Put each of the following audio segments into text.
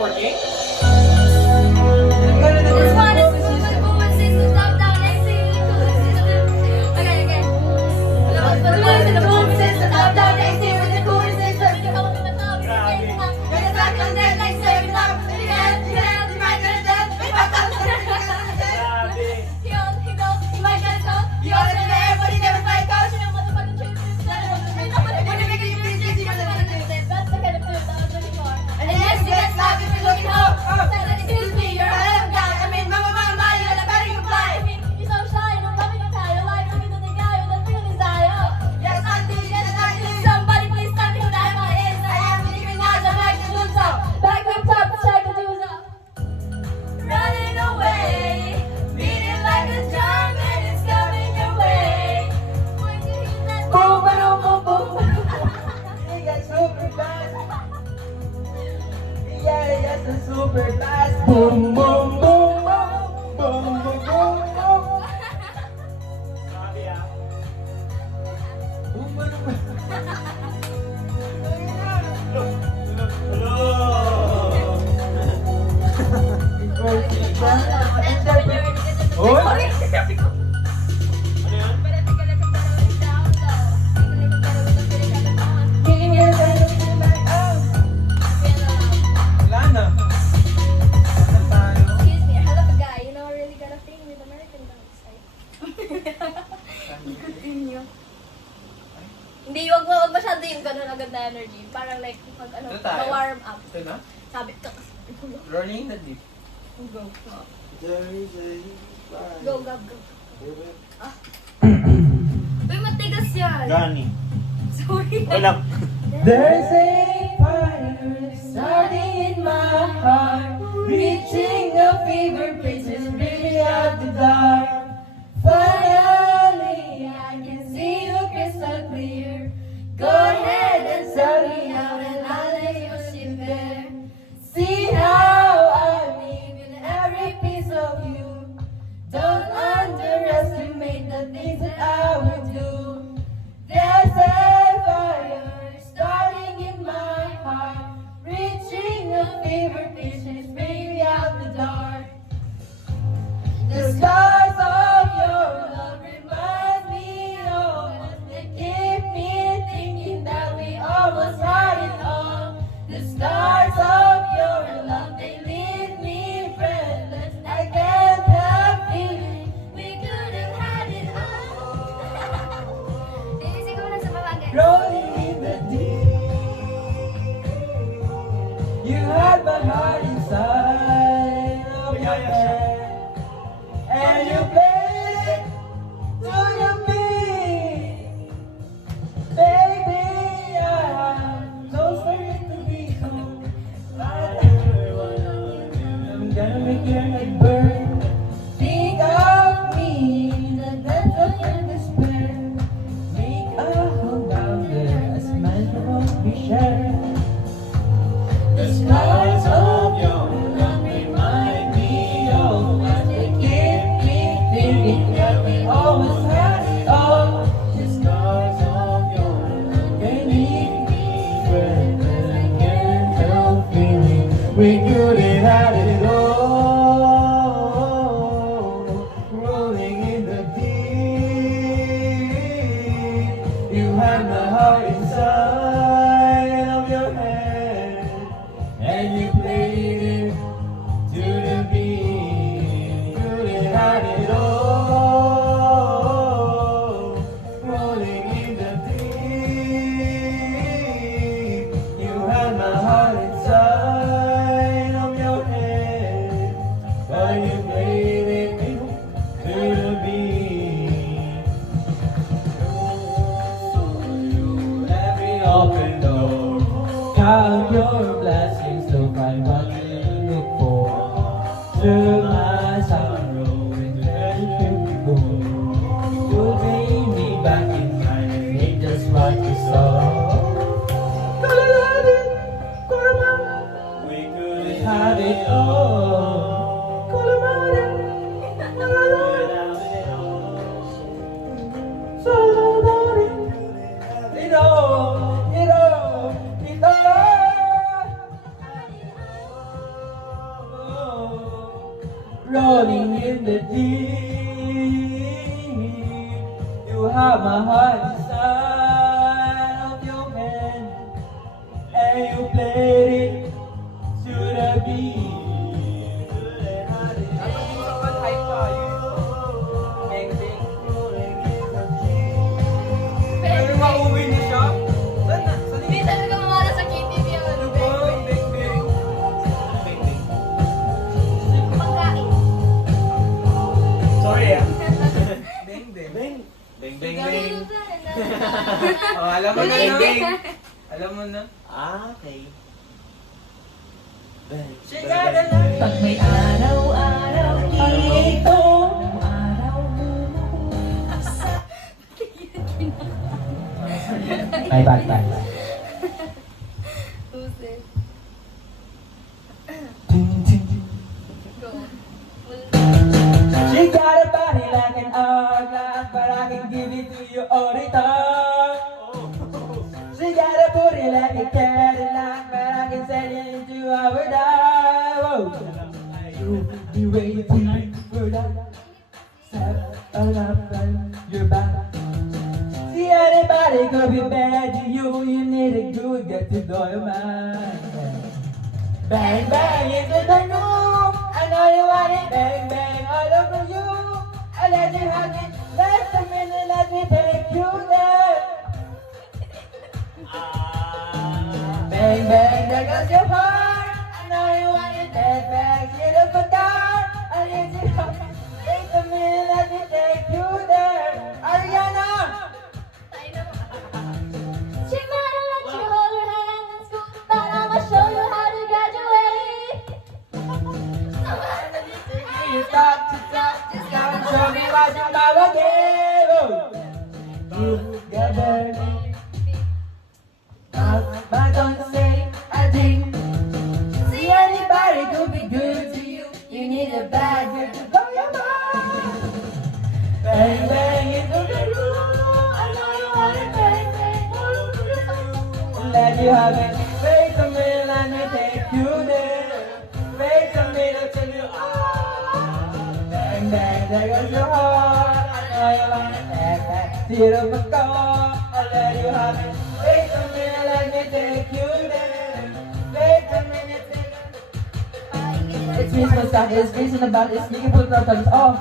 working? This one is the woman sits the top down and sings the cool system. Okay, again. The woman sits the top down and sings with the cool system. You come to the top, you get back on that like serving up. You might get it, you might get it. You might get it, you also know everybody never fight coach. You know motherfucking truth. That's the kind of food that I'm looking for. And yes, you get slapped if you're looking home. Excuse me, you're a hell of a guy. I mean, mama, you're the better you fly. I mean, you're so shy, no loving your tie. You're like looking to the guy with a real desire. Yes, I do, yes, I do. Somebody please tell me who the hell I is. I am even now, I'm like the loser. Back up top, check the loser. Running away, beating like a drum and it's coming your way. When you hear that boom, boom, boom, boom. You got super fast. Yeah, that's a super fast. Boom, boom, boom, boom, boom, boom, boom, boom. Grabe ah. Boom, boom, boom. Oy! Ano yan? Feeling your better than my own. Wala na. Ano tayo? Excuse me, I love a guy. You know, I really got a thing with American guys. Continue. Hindi, wag masyado yung ganun agad na energy. Parang like, pag ano, Ito tayo? warm up. Ito na? Sabi, Rolling in the deep. go. There is a fire. Go. Ah. Uy, matigas yan. Gani. Sorry. Okay lang. There's a fire starting in my heart, reaching a fever pitch, it's really out the dark. Finally, I can see you crystal clear. Go ahead and sell me out, and I'll lay your ship bare. See how I live in every piece of you. Don't underestimate the things that I would do. There's a fire starting in my heart, reaching a fever pitch, and it's bringing out the dark. The scars of your love remind me of us. They keep me thinking that we almost had it all. The scars of your love, they leave me breathless. I can't help feeling we could have had it all. Tinisig ko na sa babagay. Rolling in the deep, you had my heart inside of your hand, and you played it to the beat. Baby, I'm so sorry to be so bad. I'm gonna make your head burn. Think of me in the depths of your despair. Make a home down there, as man won't be shared. The scars of your love remind me of what they keep me thinking that we always had it all. The scars of your love, they leave me breathless. I can't help feeling we could have had it all. Rolling in the deep, you had my heart inside of your hand, and you played it to the beat. Could have had it all. Rolling in the deep, you had my heart inside of your hand, but you played it to the beat. So you every open door, count your blessings to find what you look for. Through my sorrow and treasure you go. You bring me back in time and make just what you saw. We could have had it all. So it all. rolling in the deep. You have my heart inside of your hand, and you played it to the beat. Pero mauwi na siya. Saan na? Saan Hindi talaga mamara sa KTV ang ano. Bing, bing. Pagkain. Sorry ah. Bing, bing. Bing. Bing, bing, bing. Oh, alam mo na, no? Bing. Alam mo na. Ah, okay. Bing. She got a love. Pag may araw-araw dito, araw mo. Bye, bye, bye. Tuesday. Go. She got a body like an hourglass, but I can give it to you all the time. She got a booty like a Cadillac, but I can send it into our dive. Oh, you be waiting for that. Step up and you're back. See anybody could be bad to you. You need a good get to know your mind. Bang bang into the room. I know you want it. Bang bang all over you. I let you have it. Just a minute, let me take you there. Bang bang, there goes your heart. I know you want it. Bang bang, get up and down. I let you have it. Just a minute, let me take you there. Ariana. She might have let you hold her hand in school, but I'ma show you how to graduate. You stop to stop, just come and show me what your mama gave. Together, but don't say a thing. See anybody could be good to you. You need a bad girl to blow your mind. Bang bang into the room. I know you want it, bang bang all over you. Let you have it. Wait a minute, let me take you there. Wait a minute till you bang bang, there goes your heart. I know you want it, bang bang. Zero but go. I'll let you have it. Wait a minute, let me take you there. Wait a minute, it's Christmas time, it's reason about it, sneaking full problems. Oh,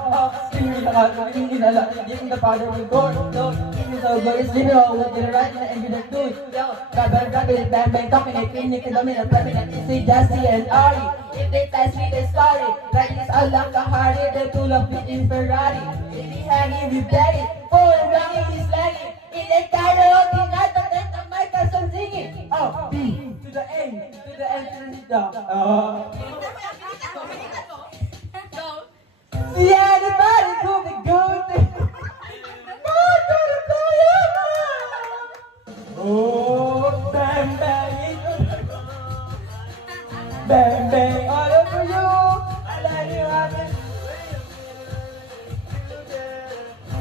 spinning in the heart, winning in the lot, getting the powder with gold. No, it's so good, it's living all with the right and you don't do it. Bang bang, rapping it, bang bang, talking it, cleaning it, dominant, rapping it, it's Dusty and Ari. If they test me, they sorry. Like this, I love the hardy, the tool of the in Ferrari. If he hanging, we play it. Full running, he's lagging. In the karaoke night, the rest of my cousin singing. Oh, B to the N, to the N to the Go. See anybody could be good. Not gonna blow your mind. Oh, bang bang into the bang bang all over you. I let you have it.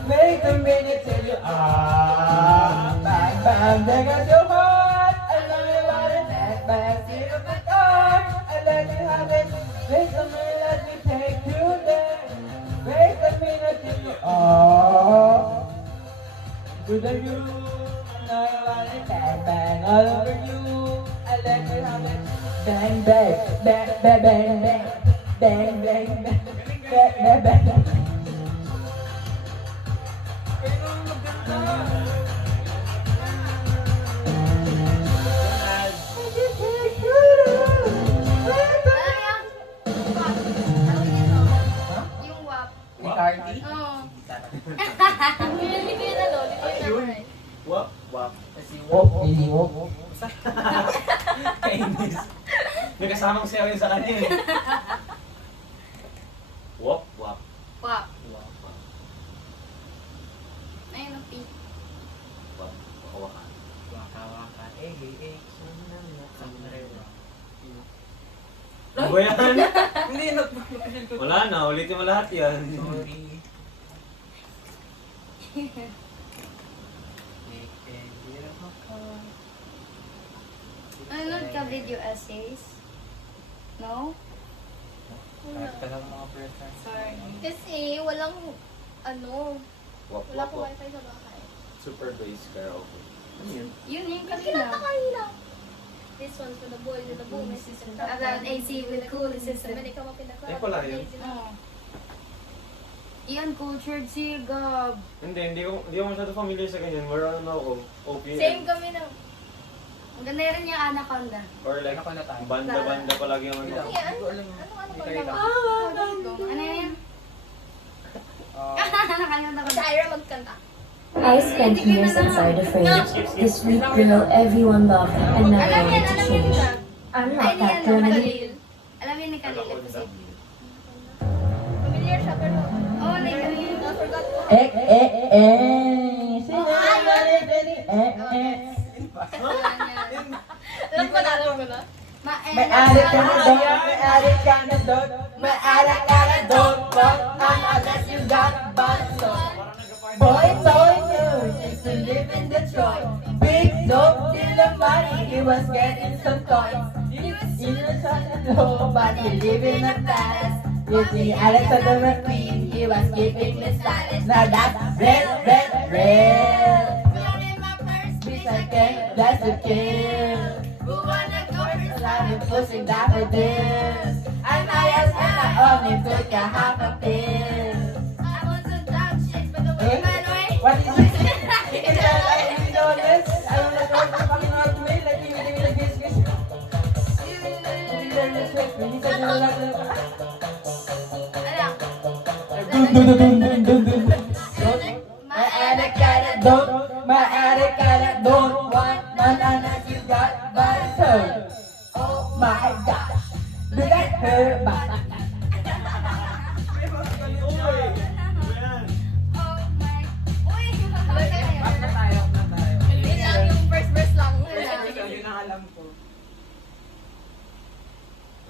Wait a minute till you bang bang, there goes your heart. I know you want it. Bang bang, see the guitar. I let you have it. Wait a minute, let me take you there. Wait a minute till you to the you. I know you want it. Bang bang all over you. I let you have it. Bang bang, bang bang bang bang, bang bang bang, bang bang bang. Yung WAP. Ni Cardi? Oo. Hindi ko yun ano, hindi ko yun memorize. Wap, wap. Wop, niliwop. Kainis. May kasamang sayaw yun sa kanya eh. Wap, wap. WAP. Wap, wap. Ayun ang P. Wap, waka. Waka-waka, Ano ba yan? Hindi, nag-feel ko. Wala na, ulitin mo lahat yan. Sorry. Nanonood ka video essays? No? Talagang mga preference. Kasi walang, Wap, wala wap, po wap. wifi sa bahay. Super bass karaoke. Ano yun? Yun yung Kasi kanina. kinakakaila. This one's for the boys and the boom system. Around AC with a cooling system. When they come up in the club. Ay, pala yun. Oo. Iyan, cultured si Gab. Hindi ko masyado familiar sa ganyan. More on ako, OPM. Same kami ng... Ang ganda rin yung Anaconda. Or like, Ano ka na tayo? banda palagi ang Hindi ano. lang. Yan? Hindi ko alam. Ano Hindi ba kayo naman? lang. Ano yun? Nakalimutan ko Si na. Ira magkanta. I spent years inside a fridge. This sweet girl everyone loved and never Alam yan, wanted to alam yan change. siya. I'm Ay, not ni that ano, girl. Kalil. Alam yan ni Kalil. Posible. Familiar siya pero... Oo, na yun. I forgot ko. Sino Alam ko na. May adik ka na doon, may adik ka na doon, may adik ka na doon, but unless you got bustle. Boy told you used to live in Detroit. Big dope, deal of money, he was getting some toys. He was innocent and low, but he live in a palace. You see Alexander McQueen, he was keeping his stylist. Now that's red. Be second, that's a kill. Who wanna go first? I'm pushing daffodils. And I only took a half a pill. I want some dumb shit, but the Eh? woman way. What is it? Is that like you know this? I don't know what the fucking hard to make, like you give me this. My attic got it, don't want none unless you got butter. Oh my gosh, look at her body. Oh my. Uy! Up na tayo. Yun lang yung first verse lang. Ikaw, yun ang alam ko.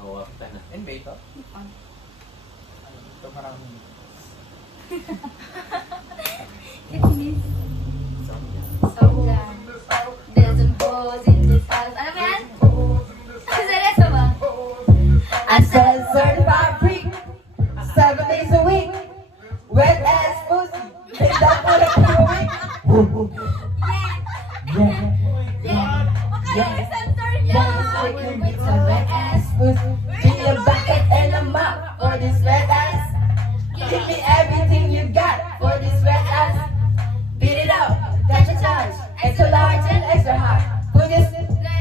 Nawap ka na. And ba ito? Ano? Ito marami. Soga. There's a boss in this house. Ano ba yan? Seryoso ba? I said certified freak, 7 days a week, wet ass pussy, take that for the week. Yeah, Center it's a wet ass pussy. Give me a bucket and a mop for this wet ass. Give me everything you got for this wet ass. Beat it up, touch a touch, extra large and extra hot. Put this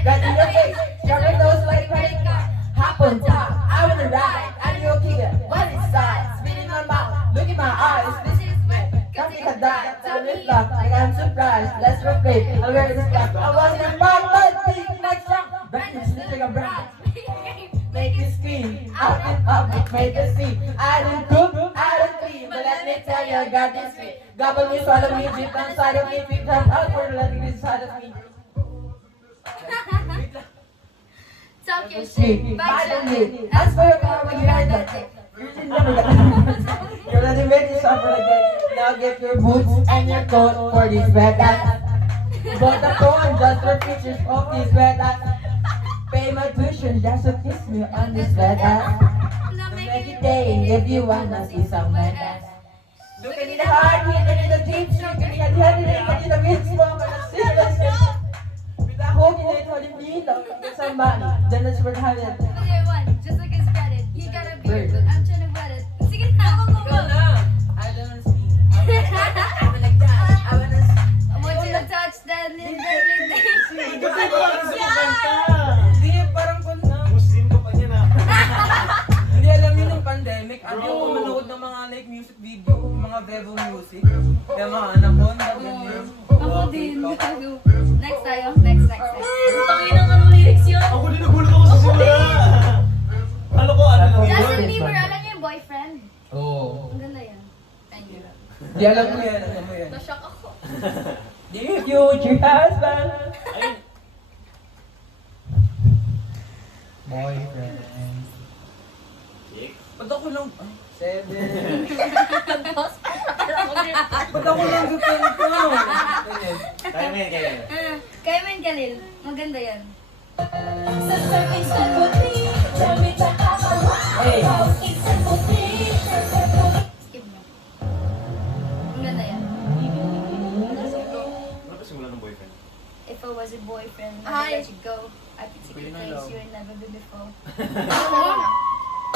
right in your face, drop your nose like credit card. Hop on top, I wanna ride. I do okay, what is size? Spit in my mouth, look in my eyes. This is wet, got me a dime. Tell me luck, like I'm surprised. Let's replay. I'm ready to stop. I wasn't a bad but big next song. Brand new shit like a brand. Make you scream, out in public, make a scene. I didn't cook, I didn't clean, but let me tell you, I got this sweet. Gobble me, swallow me, drip inside of me, drip down outward, let me inside of me. Talk your Shit, shit. I don't Bye, need. As for your car, when you ride that dick, you should never get You're ready to make yourself like that. Now get your boots and your coat for these wet ass. Bought the phone just for pictures of these wet ass. Pay my tuition, that's what kiss me on this wet ass. Make it day if you wanna see some wet ass. Look at the heart, look at the deep stroke, look at the head, look at the wind smoke, and the serious. With a hope in it, holding me up, get somebody, then let's work hard at it. Clear one, just like his credit. He got a beard, but I'm trying to wet it. Sige na, go. I don't see. I wanna touch, I wanna see. I want you to touch that little Kasi ko lang sa kanta. Hindi, parang kung na. Muslim ka pa niya na. Hindi alam yun ng pandemic. At yung kumanood ng mga like music video, yung mga Vevo music. Kaya mga Anaconda, ganyan. Ako din. Next tayo. Next. Tangin ang anong lyrics yun? Ako din nagulat ako sa simula. Ano ko, ano lang Justin yun? Bieber, alam niyo yung boyfriend? Oo. Ang ganda yan. Ayun. Di alam mo yan, alam mo yan. Na-shock ako. Dear future husband. Ayun. Boyfriend. Six. Ba't ako lang? 7. Tapos, parang mag-rip. Ba't ako lang gutin ko? Ganyan. Kaya mo yan, kaya mo. Kaya mo yung Kalil. Maganda yan. Hey.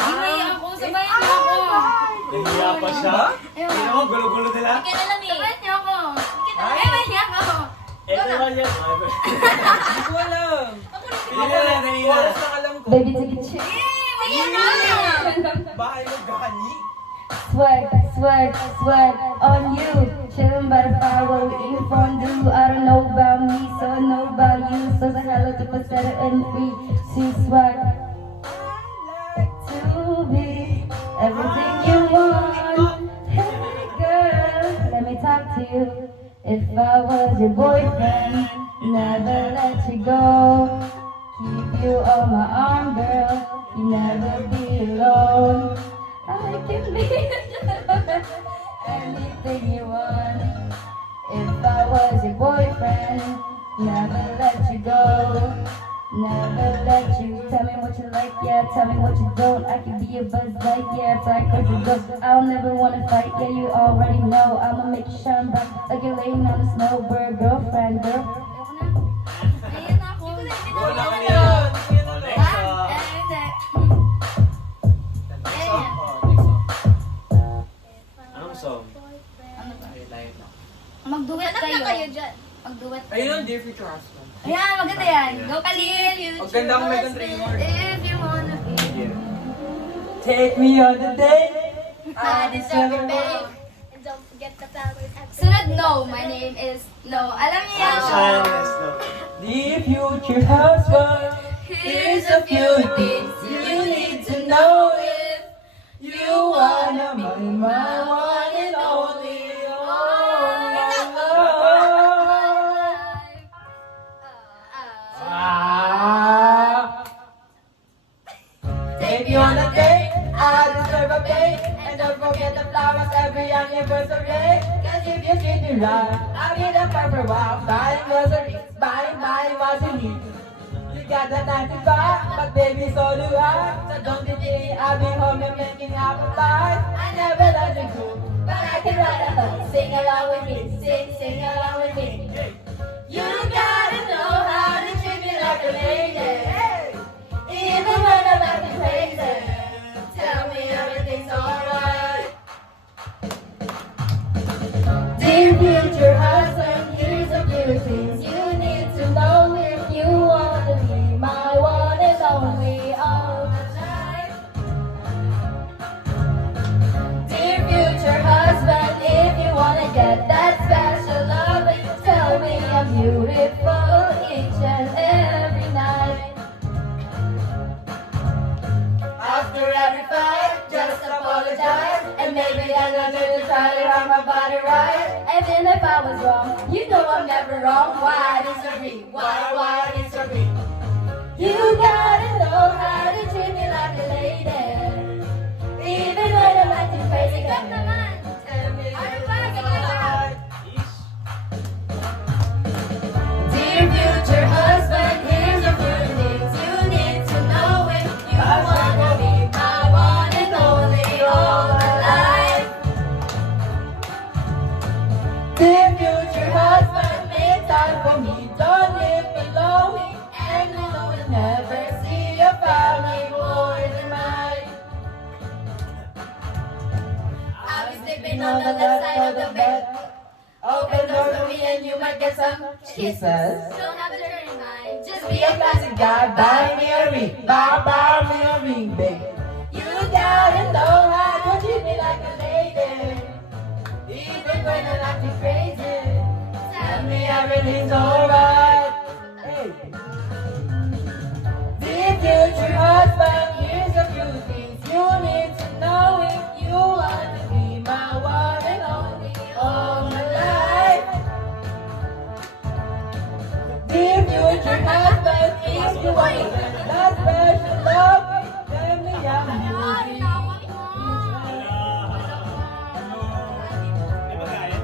Himay ako, sabayan niyo ako. Nahiya pa siya. Hindi naman, gulo-gulo nila. Ikaw na lang eh. Sabayan niyo ako. Ay. Sabayan niyo ako. Eh, naman yan. Hindi ko alam. Dali na, dali na. Oras lang alam ko. Baby, take a chance. Bahay mo gani. Swag, swag, swag on you. Chillin' by the fire, what we eat fondue. I don't know about me, so I know about you. So the hell of the placenta and free. See swag. To be everything you want. Hey girl, let me talk to you. If I was your boyfriend, never let you go. Keep you on my arm, girl. You never be alone. I can be anything you want. If I was your boyfriend, never let you go. Never let you tell me what you like, yeah. Tell me what you don't. I can be a buzz like, yeah. Talk what you go. I'll never wanna fight, yeah. You already know. I'ma make you shine bright like you're laying on a snowbird, girlfriend, girl. Ayan na ako. Wala ka yan. Hindi yan alam. Next song. Next song. Next song. Anong song? Mag-duet Hanap kayo. na kayo dyan. Mag-duet kayo. Ayun, dear future husband. Ayan, maganda yan. Go Kalil. Magandang Megan Trainor. If you wanna be. Take me on the date. I deserve it, babe. And don't forget the flowers at the Sunod, no. My name is No. Alam niyo yan. Silence, no. Dear future husband. Here's a few things you need to know if you wanna be my one and only. Take me on a date, I deserve a date. And don't forget the flowers every anniversary. Cause if you treat me right, I'll be the perfect wife. Buying groceries, buying what you need. You got the 9 to 5, but baby, so do I. So don't you think I'll be home and making apple pie? I never let you go, but I can write a hook. Sing along with me, sing along with me. You gotta know how to treat me like a lady. Even when I'm acting crazy, tell me everything's alright. Dear future husband, here's a few things you need to know if you want to be my one and only all the time. Dear future husband, if you want to get that special loving, tell me I'm beautiful each and every night. After every fight, just apologize. And maybe then I'll do to try to have my body right. Even if I was wrong, you know I'm never wrong. Why disagree? Why disagree? You gotta know how to treat me like a lady. Even when I'm acting crazy. Tell me everything's alright. Dear future husband, here's a few things you need to know if you wanna be my one and only all my life. Dear future husband, make time for me, don't live below me, and I will never see your family more than mine. I'll be sleeping on the left side of the bed. Open doors for me and you might get some kisses. Don't have a dirty mind. Just be a classic guy, buy me a ring, buy me a ring, babe. You gotta know how to treat me like a lady. Even when I'm acting crazy, tell me everything's alright. Hey. Dear future husband, here's a few things you need to know if you want to be my one and only all my life. Dear future husband, if you want to get that special love, tell me I'm beautiful. Di ba kaya?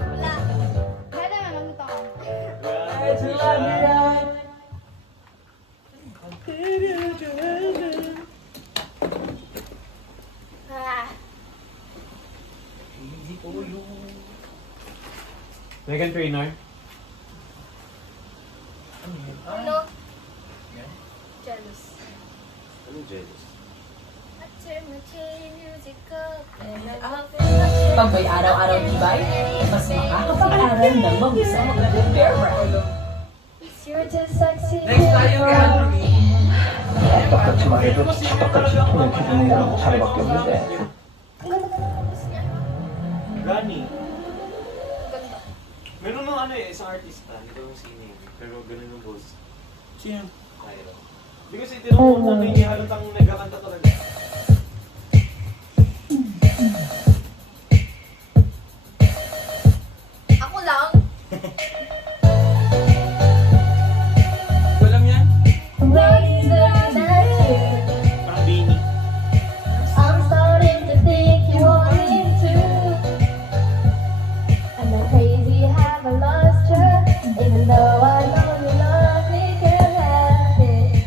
Kaya naman magluto ako. It's love you right. Ah. Megan Trainor? Ano? Jealous. Ano jealous? turn my chain music up and I'm huffing my chain. Pag may araw-araw tibay, mas makakapag-aral ng mabusa mag-bearer. It's your too sexy. Next tayo kay Andrew E. Pero kasi yun talaga ang 차례밖에 없는데 Gani. Ganda. Meron nung ano eh, isang artista, hindi ko yung sino yun. Pero ganun yung boss. Sino? Kyra. Hindi kasi tinunod na nangyayalutang nagkakanta talaga. Ako lang. Walang yan? Ladies looking at you. Parang Bini. I'm starting to think you want me too. And I'm crazy, have I lost you? Even though I know you love me, can't help it.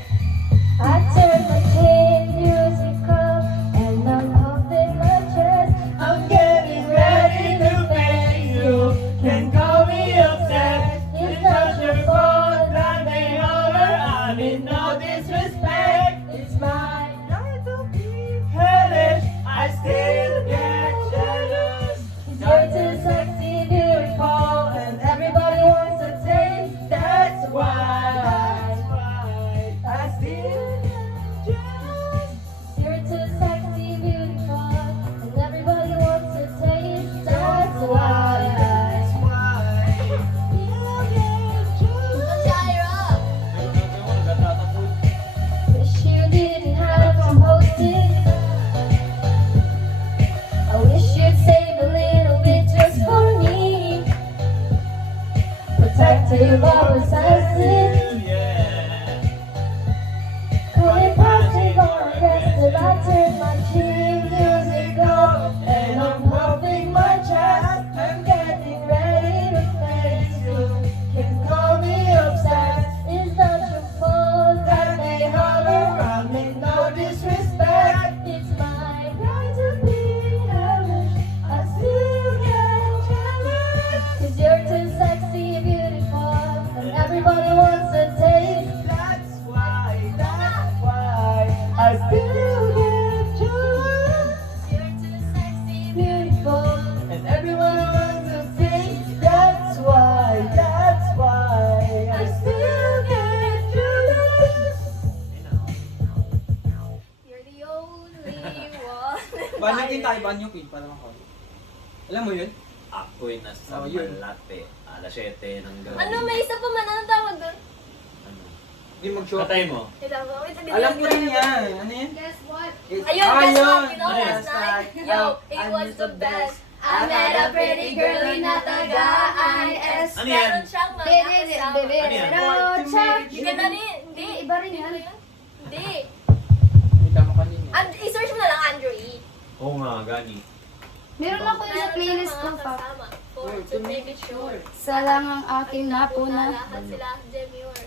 I turn my chain music up and I'm huffing my chest. I'm getting ready to face you. Can call me upset. It's not your fault that they holler. I mean no disrespect. it's mine. Try to be hellish. I still get jealous. You're too sexy, beautiful, and everybody wants to taste. That's why I still get jealous. you're too sexy, beautiful, and everybody wants to taste. That's why. Wish you didn't have to host it. I wish you'd save a little bit just for me. Protective or possessive. Call it passive or aggressive. I turn my cheap music up and I'm puffing my chest. I'm getting ready to face you. Can call me upset. It's not your fault that they holler. I mean no disrespect. It's my right to be hellish. I still get jealous. 'Cause you're too sexy, beautiful, and everybody wants to taste. That's why I still get jealous. You're too sexy, beautiful. And everyone wants to taste. That's why I still get jealous. You're the only one. Banyo Queen tayo, Banyo Queen. Parang ako. Alam mo yun? ako'y nasa Oh, yun. Malate, alas 7 ng gabi. Ano, may isa pa man. Anong tawag doon? Ano? Hindi mag-show. Patay mo? Alam ko rin yan. Ano yan? Guess what? It's- Ayun, Ah, guess what? yun. You know Ano yan? last night? Yo, it was the best. I met a pretty girl in taga-IS. Ano yan? Meron siyang mga Hindi, kasama. hindi, Ano yan? Rocha. Hindi ka na rin. Hindi. Iba rin yan. Hindi. Kita mo kanina. I-search mo na lang Andrew E. Oo nga, gani. Meron ako yun sa Meron playlist siyang ko mga pa. kasama. For to make it sure. Sa lang ang aking napuna. Lahat sila demure.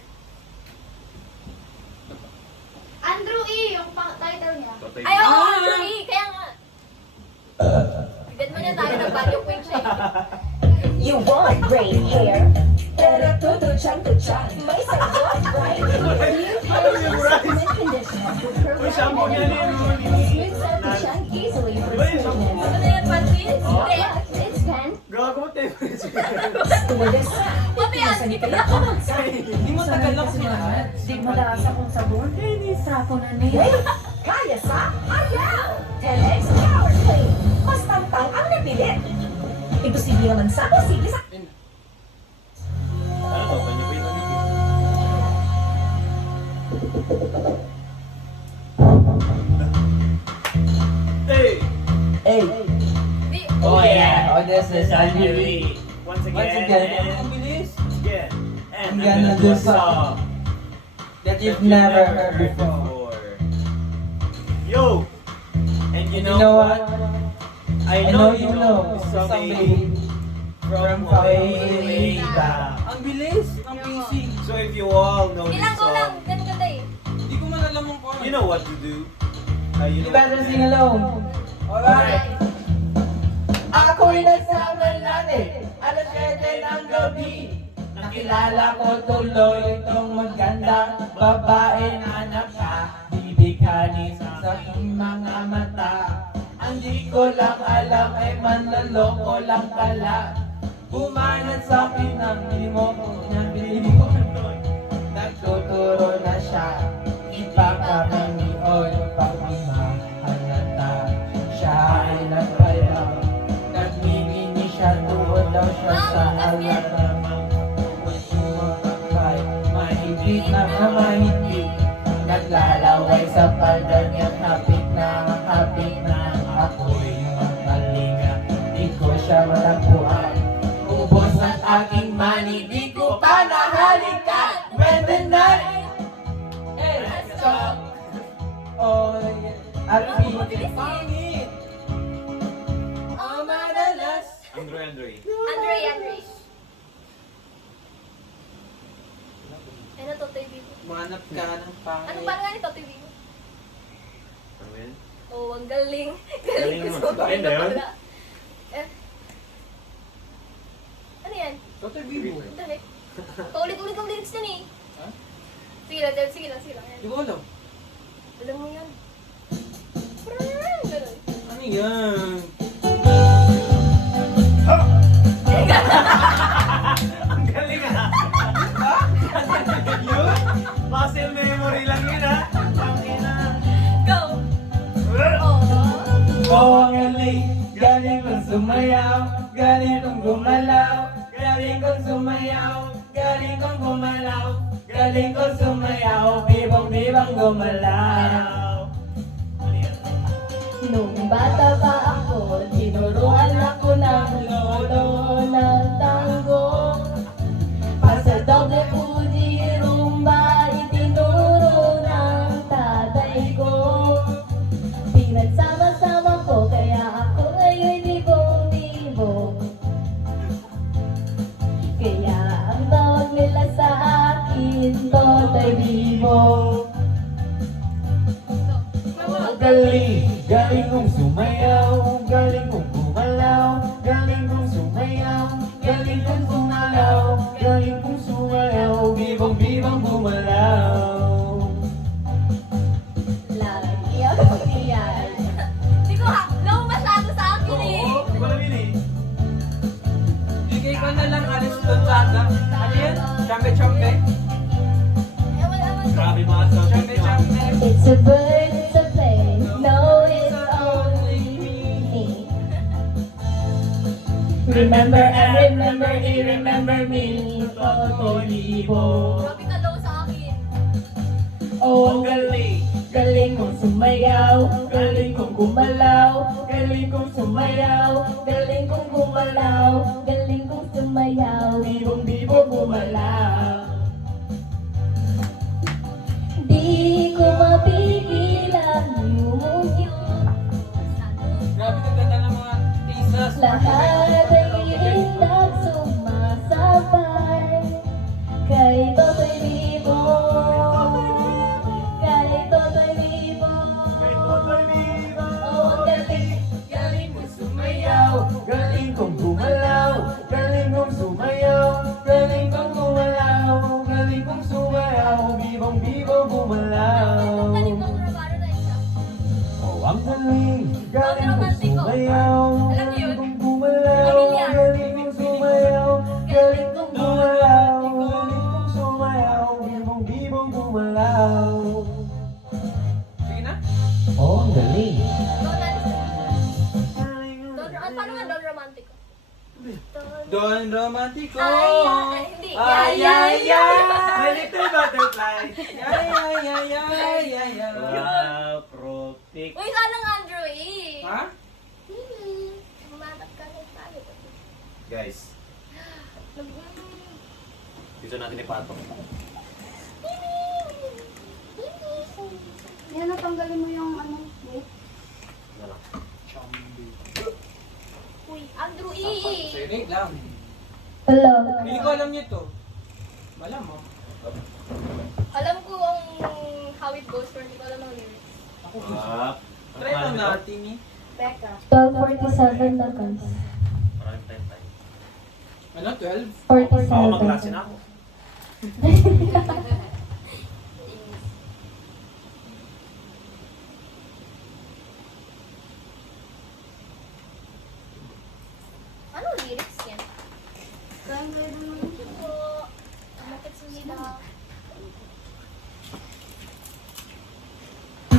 Andrew E, yung title niya. Patay Ay, oo, Ah! Andrew E. Kaya nga. Bigyan mo niya tayo ng Banyo Queen siya. You want great hair, pero tutuchan-tuchan. May sagot, right? New hair treatment conditioner with shampoo provided niya ni smooth self-tuchan easily for Ba yung shampoo? smoothness. Ano na yan, Pansin? Hindi. It's pen Gago, tayo. with a snap. Papi, Ansi ka na. Hindi mo tagal lang kasi lahat. Di madalas akong sabon. Sapo na niya. Kaya sa ayaw! 10x Power Clean. Mas tangtang ang napilit. Imposible naman sa posible sa... Ano to? Banyo ko yung Hey! Hey! Hindi. Oh yeah! Oh, this is Andrew E. Once again, Once again, ang bilis. again. And I'm I'm gonna gonna do do a song That you've never heard before. Yo! And you You know what? I know you know some some baby from way back. Ang bilis ng pacing. So if you all know this Ilang ko lang. song, Ganun ganda eh. Hindi ko malalaman ko. you know what to do. You You know better what to sing do. along. Alright. Ako'y nagsama natin, alas 7 ng gabi. Nakilala ko tuloy itong magandang babae na nakabibig bighani sa aking mga mata. Ang di ko lang alam ay manloloko lang pala. Bumanat sa akin ang limok niya, bilimok. Nagtuturo na siya, iba kami niyon pag mahalata. Siya ay nagpayaw, nagmimini siya, tuwod daw siya sa halata. Mahigpit na mahigpit, naglalaway sa palda niya, hapit na ako'y makalinga. Di ko siya malapuan, ubos ang aking money, di ko pa nahalikan. When the night is come, oh yeah, at pangit. Oh madalas. Andre. Andre. Ano to, TV mo? Manap ka ng pangit. Ano ba nga nito, TV mo? Ano yan? Oh, ang galing. Galing ko naman. sa Galing na yun? pala. Eh. Ano yan? Totoy Bibo. Dali. Paulit-ulit ang lyrics nun eh. Ha? Sige lang. Di ko alam. Alam mo yan. Ganun. Ano yan? Ang galing ah! Yun? Muscle memory lang yun ah! Pangina! Go! Oh. Oh, ang galing kong sumayaw, galing kong gumalaw, galing kong sumayaw, galing kong gumalaw, galing kong sumayaw, bibang gumalaw. Nung bata pa ako, tinuruan ako ng lolo ng tango. Pasa doble pudi rumba, itinuro ng tatay ko. Pinagsama-sama ko, kaya ako ngayon libong-libong. Kaya ang tawag nila sa akin, Totoy Bibo. Galing kong sumayaw, galing kong gumalaw, galing kong sumayaw, galing kong gumalaw, galing kong sumayaw, bibang gumalaw. Lagi ako iyan. Hindi ko low masyado sa akin eh. Oo, hindi ko alam yun eh. Bigay ko na lang alis doon sa aga. Ano yan? Chambe-chambe? Ewan. Grabe mga sound niya. Chambe-chambe. It's a bird, it's a plane. No, it's only me. Remember and remember me. Totoy Bibo. Grabe ka low sa akin. Oh, galing kong sumayaw, galing kong gumalaw, galing kong sumayaw, galing kong gumalaw, galing kong sumayaw, bibong-bibo gumalaw. Di ko mapigilan yung Grabe ka ganda ng mga pieces. lahat ay nagsumasabay kay Totoy Bibo. Kay Totoy Bibo. Oh, Galing kong sumayaw, galing kong gumalaw, galing kong sumayaw, galing kong gumalaw, galing kong sumayaw, bibong-bibo gumalaw. Galing kong rabaro na isa. Oh, ang galing kong sumayaw, Alam niyo yun? galing kong gumalaw, galing kong sumayaw, galing kong gumalaw, galing kong sumayaw, bibong-bibo gumalaw. Sige na? Oh, ang galing. Paano nga Don Romantico? Don Romantico. Hindi. Ay, ay, ay. My little butterfly. Ay, ay, ay, ay, ay, ay. Protect. Uy, sanang Andrew eh. Ha? Humanap ka ng tayo. Guys, dito natin ipatok. Yan, natanggalin mo yung ano. Ano lang. Uy, Andrew E. Wait lang. Hello. Hindi ko alam niyo to. Wala mo. Alam ko ang how it goes, pero hindi ko alam ang lyrics. Ah, Try lang natin eh. Becca. 12:47 na guys. Maraming time. Ano, 12? Baka magklase na ako.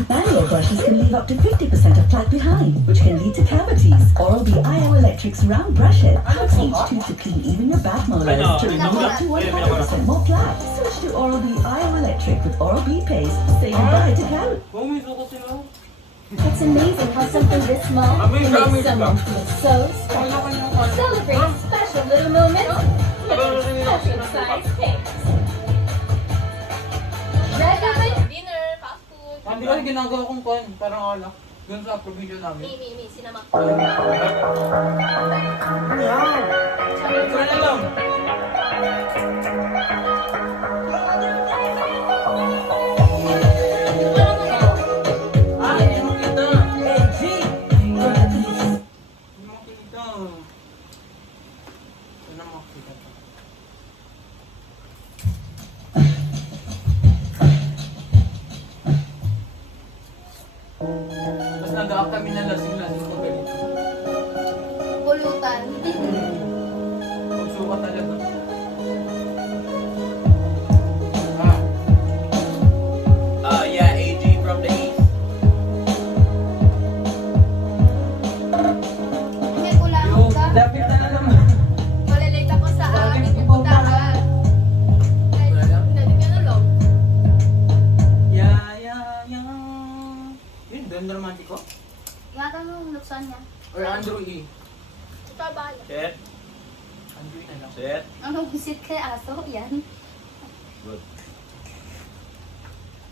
Barrier brushes can leave up to 50% of plaque behind, which can lead to cavities. Oral-B IO Electric's round brush head helps each tooth to clean even your back molars to remove up to 100% more plaque. Switch to Oral-B IO Electric with Oral-B paste, saying goodbye to cavities. Kung may suko sila. It's amazing how something this small can make someone feel so special. Celebrate special little moments with special size cakes. Ready? Dinner, fast food. Hindi kasi ginagawa kong pan, parang alak. Doon sa probinsya namin. Me, sinama. Ito na lang. Hindi mo kita. Hindi mo kita. Ano mo kita? Tapos nag-aak kami na lasing-lasing ko ganito. Pulutan. Magsuka talaga. Yeah, AG from the east. May kulang Yung ka. lapit na naman. Malilate ako sa aking pupuntahan. Nandun ka na lang. Yun, Don Romantico? Ingatan mo yung luksan niya. Or Andrew E. Ito bahala. Set. Andrew E na lang. Set. Anong visit kay aso? Yan. Good.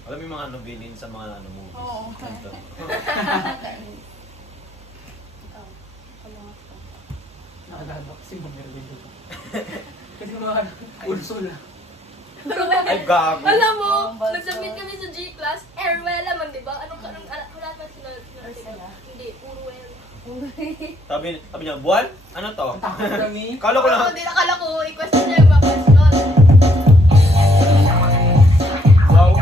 Alam mo yung mga novelin sa mga ano movies? Oo. Ganito. Naalala ko kasi bumirli dito. Kasi mga pulso lang. Ay, gago. Alam mo, nag-submit kami sa G-Class, Airwell naman, di ba? Anong wala ka sila? Hindi, Urwell. Sabi niya, buwan? Ano to? Takot kami. Kala ko lang. Oo, di nakala ko, i-question niya yung mga question. Wow.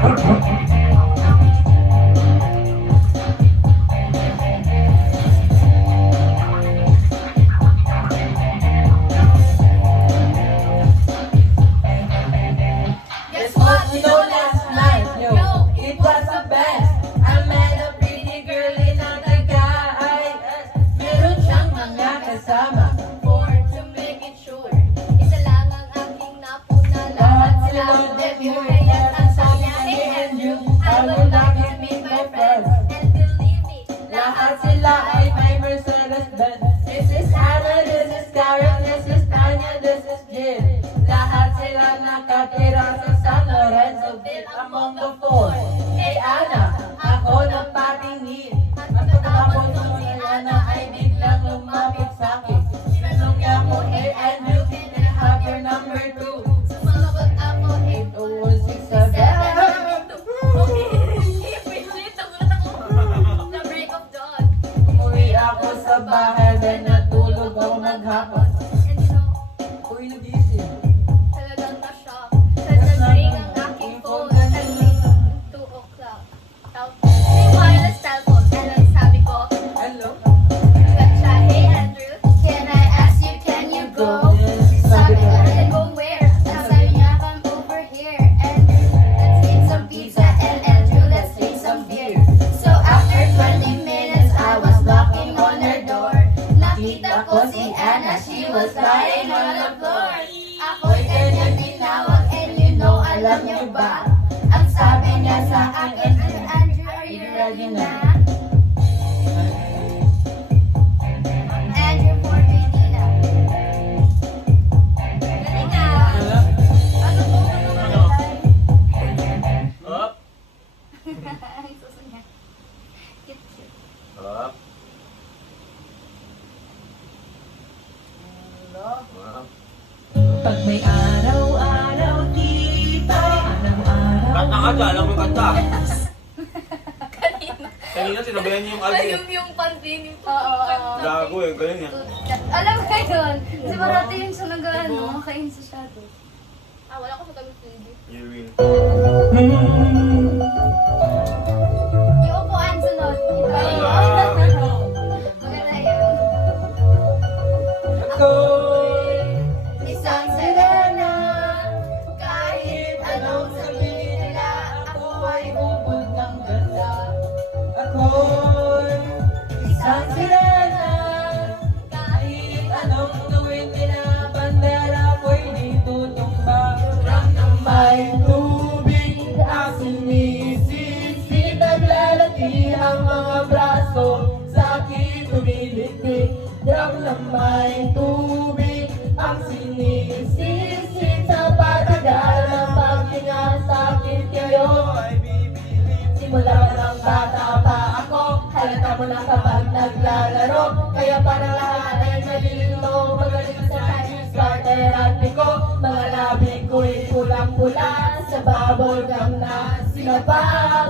Guess what? You know last night, yo, it was the best. I met a pretty girl in Tagay. Meron siyang mga kasama. For to make it sure, isa lang ang aking napuna. Lahat sila debut, kaya't ang sabi ni Andrew, I will not meet my friends. And believe me, Lahat sila ay may Mercedes Benz. This is Anna, this is Karen, this is Tanya, this is Jill. Lahat sila nakatira sa San Lorenzoville among the four. Hey Anna, ako ng patingin. At pagkabot mo si Anna ay biglang lumapit sa'kin. Tinanong niya ako, hey Andrew, can I have your number two? sumagot ako, 80167. wait, nagulat ako. The break of dawn. Umuwi ako sa bahay, then natulog ako maghapon. And you know, Uy, nag-iisip. talagang na-shock. Kasi nag-ring ang aking phone at 2 o'clock. May wireless telephone. And ang sabi ko, Hello? sabi siya, hey Andrew, can I ask you, can you go? Sabi ko, and go where? Sabi niya, come over here. Andrew, let's eat some pizza. And Andrew, let's drink some beer. So after 20 minutes, I was knocking on her door. Nakita ko si Anna, she was lying on the floor. Ako'y kanya tinawag, and you know, alam niyo ba? Ang sabi niya sa akin, Andrew, are you ready na? Andrew for Medina. Galing na. Ano po? Up. Ang suso niya. Cute, cute. Up. Up. Pag may araw-araw, di ba? Araw-araw. Kanta ka dyan, alam mo yung kanta. Kanina. Kanina sinabayan niyo yung album. Yung pantin. Oo. Gago eh, galing eh. Alam mo yun. Si Marati yung sunod makain sa shadow. Wala ko sa tabi CD. You will. Yung upuan sunod. Wala. Maganda yun. Ako Isang serena, kahit na may tubig ang sinisisid sa patagal ng paghinga sa akin kayo. Simula ng bata pa ako, halata mo na kapag naglalaro. Kaya parang lahat ay nalilito, magaling sa Chinese parterate ko. Mga labi ko'y pulang-pula sa bubble gum na sinapa.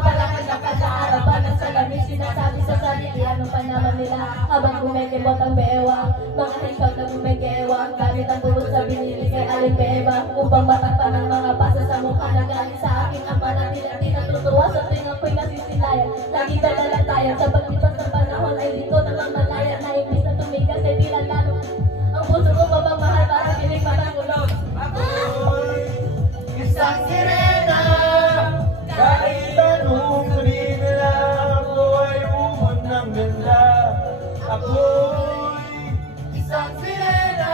Palakad-lakad sa harapan ng salamin, sinasabi sa sarili, ano pa naman nila habang kumikibot ang bewang. Mga hikap na kumikewang, gamit ang tubos sa binili kay Alimbeba. Upang matakpan ng mga pasa sa mukha na galing sa aking ama na tila-tila natutuwa sa tuwing ako'y nasisilayan. Laging dalalatayan sa paglipas ng panahon ay dito namamalayan na imbis na tumigas ay tila lalo. Ang puso ko mapagmahal para piling matangulog. Isang sirena, kahit anong sabihin nila, ako ay umod ng ganda. Ako'y isang sirena,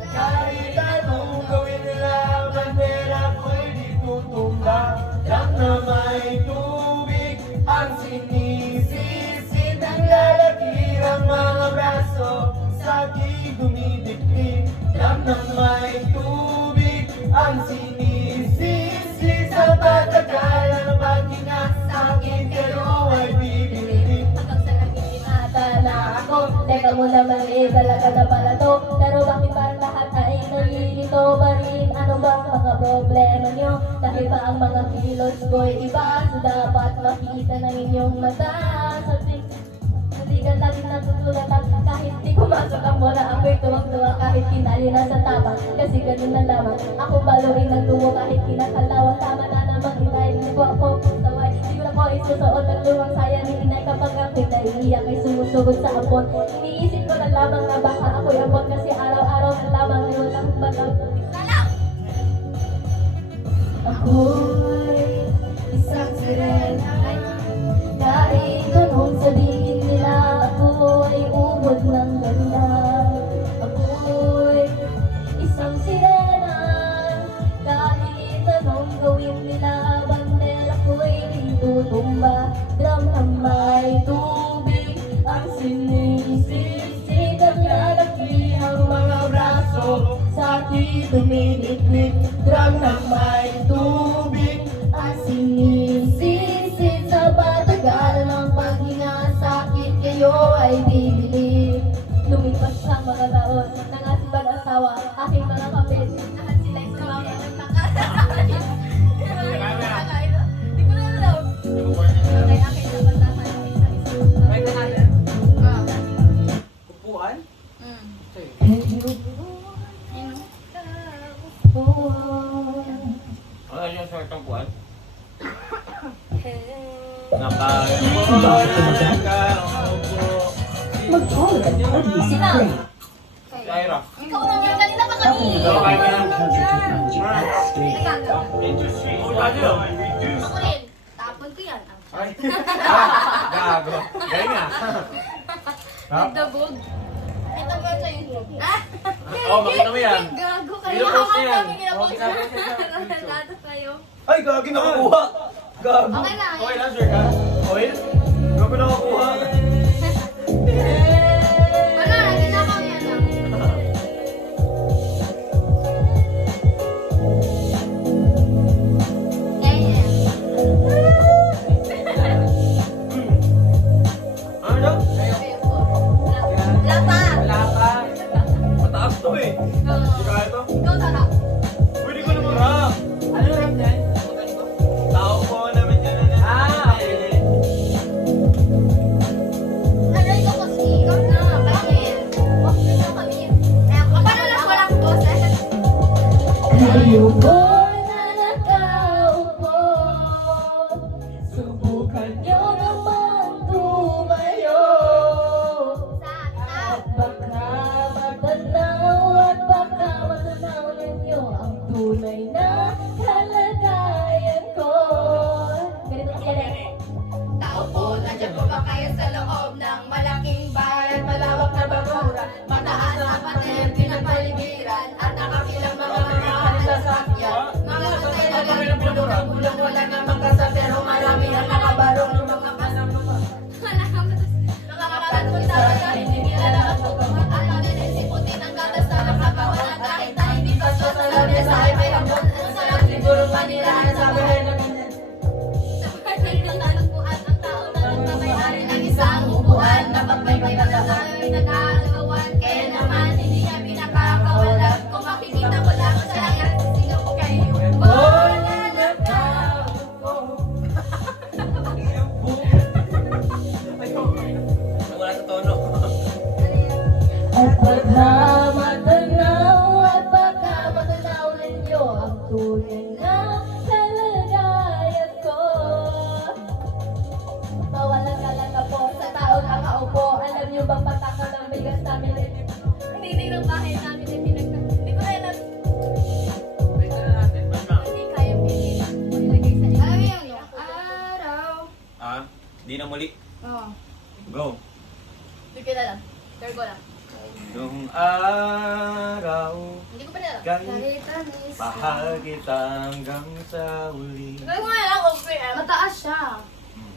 kahit anong gawin nila, bandera ko'y di tutumba. Dam na may tubig, ang sinisisid ng lalaki, ang mga braso sa aking dumidikdik. Dam na may tubig, ang sinisisid sa patagal ng paghinga sa akin kayo ay bibilig. Hanggang sa nag-iingata na ako, teka mo naman talaga na pala to. Pero bakit parang lahat ay nalilito pa rin? Ano ba ang mga problema nyo? Dahil ba ang mga kilos ko'y iba? So dapat makita ng inyong mata. Hindi ka laging natutulatan kahit di pumasok ang bola. Ako'y tuwag-tuwa kahit kinali na sa tapang. Kasi ganun na lamang, ako balurin ng tuwo kahit kinakalawa. Tama na naman itayin, hindi ko ako pagtaway. Hindi ko na ko isusuot ang luwang saya ni inay. Kapag ako'y naiiyak ay sumusugod sa abon. Iniisip ko na lamang na baka ako'y abon. Kasi araw-araw na lamang ay walang bagang ako'y isang sirena. Kahit anong sabihin nila, ako'y umod ng ganda. Ako'y isang sirena. Kahit anong gawin nila, bandera ko'y di tutumba. Drum na may tubig, ang sinisisid ang lalaki, ang mga braso sa akin dumidikdik. Drum na may tubig, ang sinisisid sa patagal ng paghinga sa akin kayo ay bibili. Lumipas ang mga taon ng ating mag-asawa, aking mga kapit. Lahat sila'y sumawa ng nakakalain. Hindi ko na alam. Okay, akin na batahan ng isa-isa. Right na natin. Upuan? Ano yung sa upuan? Mag-call at Oddly Spray. Jaira. Ikaw na nga, kanina pa kami. Ako rin. Tapon ko yan. Gago. Gaya nga. Nagdabog. Ito ba sa YouTube? Oo, makita mo yan. Gago kayo. Pinopost niya yan. Lahat kayo. Ay, gagi nakakuha. Gago. Okay lang. Okay lang, sir ka? Okay? Gago nakakuha. Wala, ginagawa yan lang. Ano daw? Wala pa. Wala pa. Mataas to eh. Hindi kaya to? Ikaw sarap. Pwede ko naman rap. Ano yung rap niyan? Tao ko naman yan. Okay. Ano ito kasi? Ikaw na. Bakit? Bakit na kami? Paano lang walang boss? Kayo ko'y na nakaupo, subukan nyo naman tumayo. At baka matanaw at baka matanaw ninyo ang tunay na kalagayan ko. Ganito kasi yan eh. Tao po, nandiyan po ba kayo sa loob ng malaking bayan, malawak na bakura, mataas na pader, pinapaligiran, at nakakilang mga sasakyan. Mga sakay na lang pulang-pulang, wala namang kasabi, pero marami ang nakabarong ng mga kasama. Nakakabatong sa hindi nila lahat. may mga tayo'y nag-aagawan. Kaya naman hindi niya pinakakawalan. Kung makikita mo lang sa langit, sino ko kayo? Born and a Wala sa tono. At baka matanaw, at baka matanaw ninyo ang tunay na kalagayan ko. Mawalang kalanga po sa tao nakaupo. Alam niyo bang patakal ang bigas namin? Hindi ng bahay namin ay hindi ko na alam. Hindi kaya piliin. Ilagay sa Alam inyo. mo yun, yung araw. Ah, di na muli. Oo. Go. Sige na lang. Cargo lang. Nung araw, Hindi ko pa nila. kahit Tanis. mahal kita hanggang sa huli. Gawin ko na lang OPM. Mataas siya.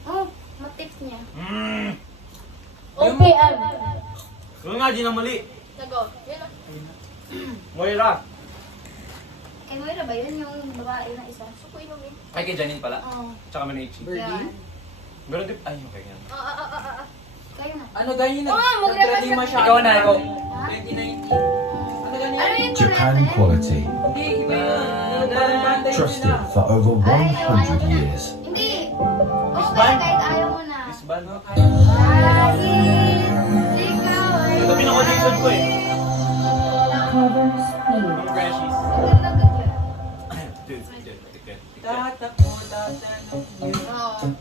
Oh, matips niya. OPM. Kung nga, di na mali. Nago. Yun lang. Moira. Kay Moira ba yun yung babae na isa? Gusto ko inumin. Ay, kay Janine pala. Oo. Tsaka Manichi. Yan. Meron din. Ay, okay yan. Kayo na. Ano ganyan Oo nga, nag-ready mag-represent. masyado. Ikaw na, ikaw. 2019. Ano ganyan? Ano yung Japan kurete? quality, Hindi, iba yun. Yung parang bantay trusted sila. for over Ay, 100 years. Hindi. Okay, kahit ayaw mo na. Miss Ban. Dahil ikaw ay Ito pinaka-audition ko eh. Cover speed. Yung Freshies. Magandang yun. Tatakbo, tatanong yun. Oo.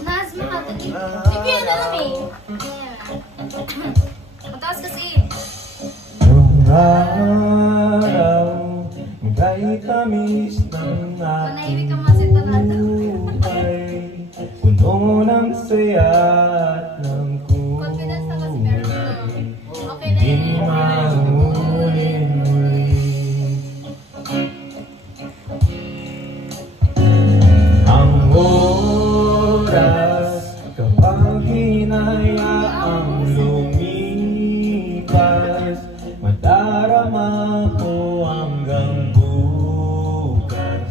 Nas makatagin. Sige na lang eh. Mataas kasi. Nung araw, kahit tamis ng Manahimik ka aking mga sintanado. buhay, puno ng saya at ng Confidence na kasi meron na. Okay na Di yun. maulit-muli. Ang oras kapag hinayaang lumipas, madarama ko hanggang bukas,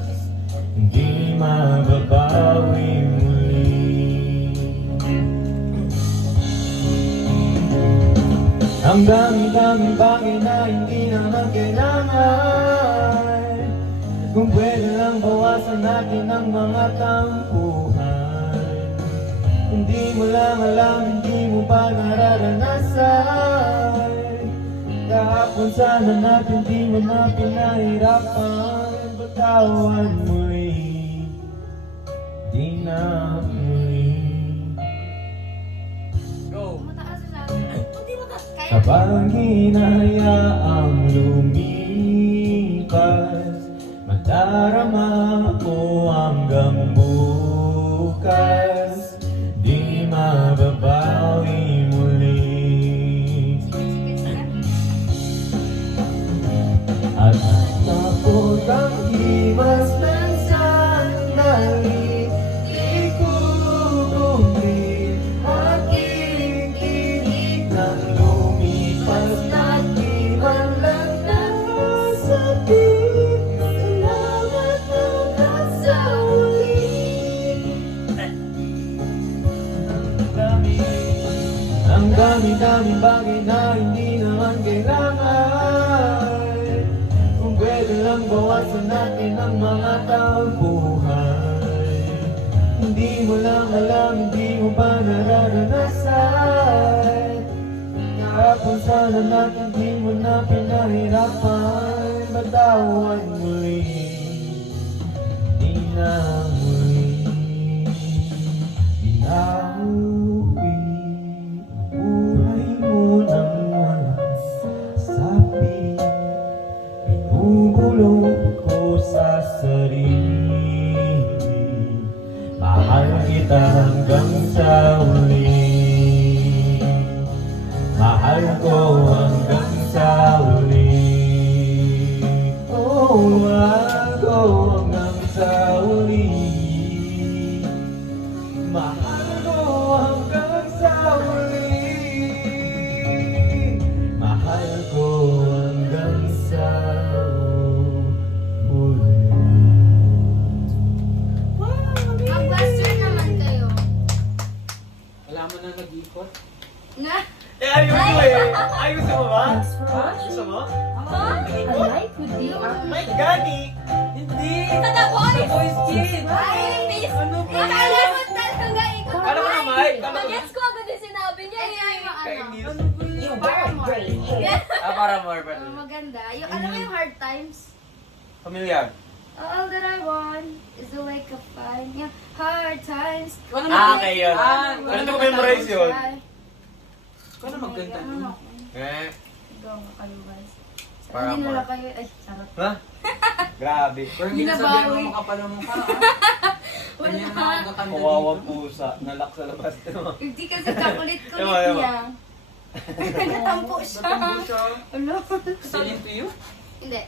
hindi mababawi muli. Ang dami-daming bagay na hindi naman kailangan, kung pwede lang bawasan natin ang mga tampuhan. Hindi mo lang alam, hindi mo pa nararanasan. Kahapon sana natin di mo na pinahirapan. Batawan muli, di na muli. Go. Mataas siya. Kaya Kapag hinayaang lumipas, madarama ko hanggang bukas, di mababawi muli. At tapos ang himas ng sandali, di ko kukumplit at kilig-kilig ng lumipas na di man lang nasasabik. Salamat hanggang sa uli. Ang dami-daming bagay na hindi naman kailangan, kung pwede lang bawasan natin ang mga tampuhan. Hindi mo lang alam, hindi mo pa nararanasan. Kahapon sana natin di mo na pinahirapan. Batawan muli, di na muli. Pinauwi ang buhay mo nang walang sabi. Binubulong ko sa sarili, mahal kita hanggang sa huli. Mahal ko hanggang sa huli. Oh, mahal ko hanggang sa huli. ikot. Nga. Eh, ayun mo eh. Ay, gusto mo ba? Thanks for watching. Gusto mo? A like would be May appreciated. gani. Hindi! Sa The Voice! Boys Kid! Ay, miss! Ano ba? Akala mo talaga ikot Kala ko na, Mike. Kala ko na. Magets ko agad yung sinabi niya Ay, ay, eh. Kay ano. Nils. You weren't great. Para more, but Maganda. Yung, alam mo yung hard times? familiar. All that I want is to wake up fine. Yung hard times. Okay, yun. Ano ko memorize yun? Kano magkanta Ano nun? na? Eh, Ikaw nga kayo guys. Para Hindi nila more. kayo. Ay, sarap. ha? Grabe. Pero hindi nasabihan Binabawi. mo makapal ang mukha, ah. Kanya na magkakanta Kawawang dito. pusa. Nalak sa labas. Hindi kasi kakulit-kulit Ewan, ewan. niya. Nagtatampo siya. Natambo siya. Ano? Selling to you? Hindi.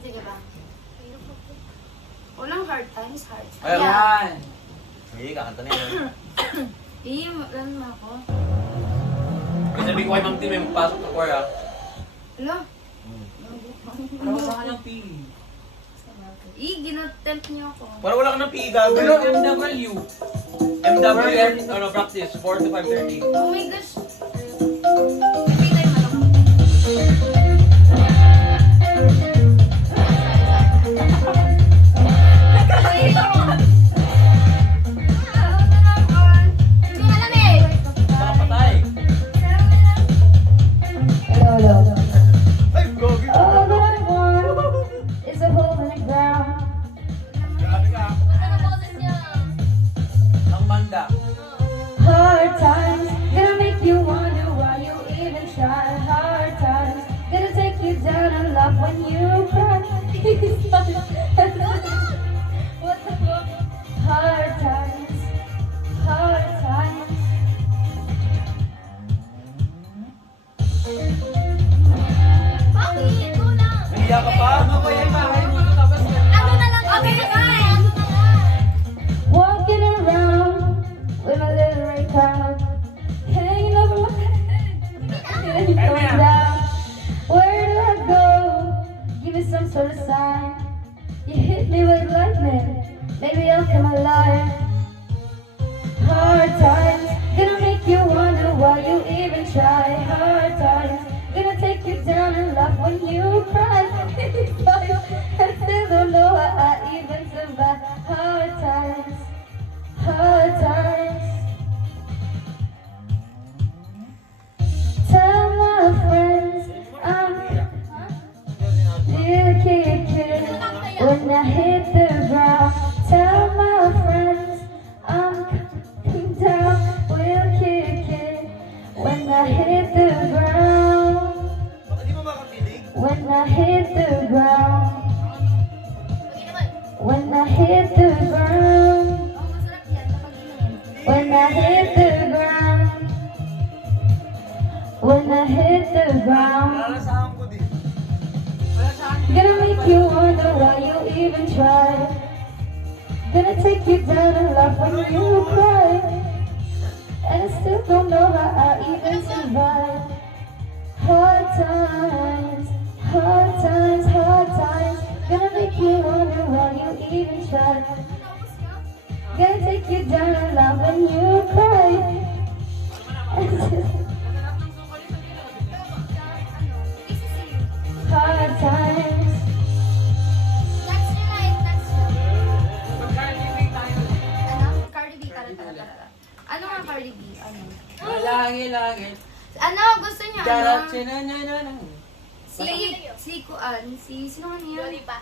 Sige ba? Walang hard times, hard. Ayun. Ayan! Hindi, kakanta na yun. Ano na ako? Sabi ko kay Ma'am Tim, may pasok na choir, ha? Ano? Pero sa kanyang pili. Ginatempt niyo ako. Para wala ka ng PE Pero gagawin. MW. MWF, ano, practice, 4 to 5:30. Oh my gosh. Free time na lang. Hindi ko alam eh. Baka patay. Hello. Ay, gogi. All that I want is a hole in the ground. Grabe ka. Ano boses niya? Ang banda. Hard times gonna make you wonder why you even try. Hard times gonna take you down and love when you cry. What the fuck? Hard times, hard times. Bakit? Kulang. Nahiya ka pa? Ano ba yan? Bahay mo na tapos Ano na lang kami na ano na lang. Walking around with my little red crown hanging over my head, and going down. Where do I go? Give me some sort of sign. You hit me with lightning, maybe I'll come alive. Hard times gonna make you wonder why you even try. Hard times gonna take you down and laugh when you cry. I still don't know how I even survive. Hard times, hard times. Tell my friends I'm still kicking when I hit the ground. Tell my friends I'm coming down. We'll kick it when I hit the ground. Baka di mo makapilig? When I hit the ground. Sige naman. When I hit the ground. Oh, masarap yan kapag inumin. When I hit the ground. When I hit the ground. Nalalasahan ko din. Gonna make you wonder why you even try. Gonna take you down and laugh when you cry. And I still don't know how I even survive. Hard times, hard times, hard times. Gonna make you wonder why you even try. Gonna take you down and laugh when you cry. And I still- hard times. Next year na yun, next year. Ano? Cardi B, tara. Ano nga Cardi B? Ano? Langit. Ano? Gusto niya ano? Charot-chinanyanang. Sino nga niya? Loli pa.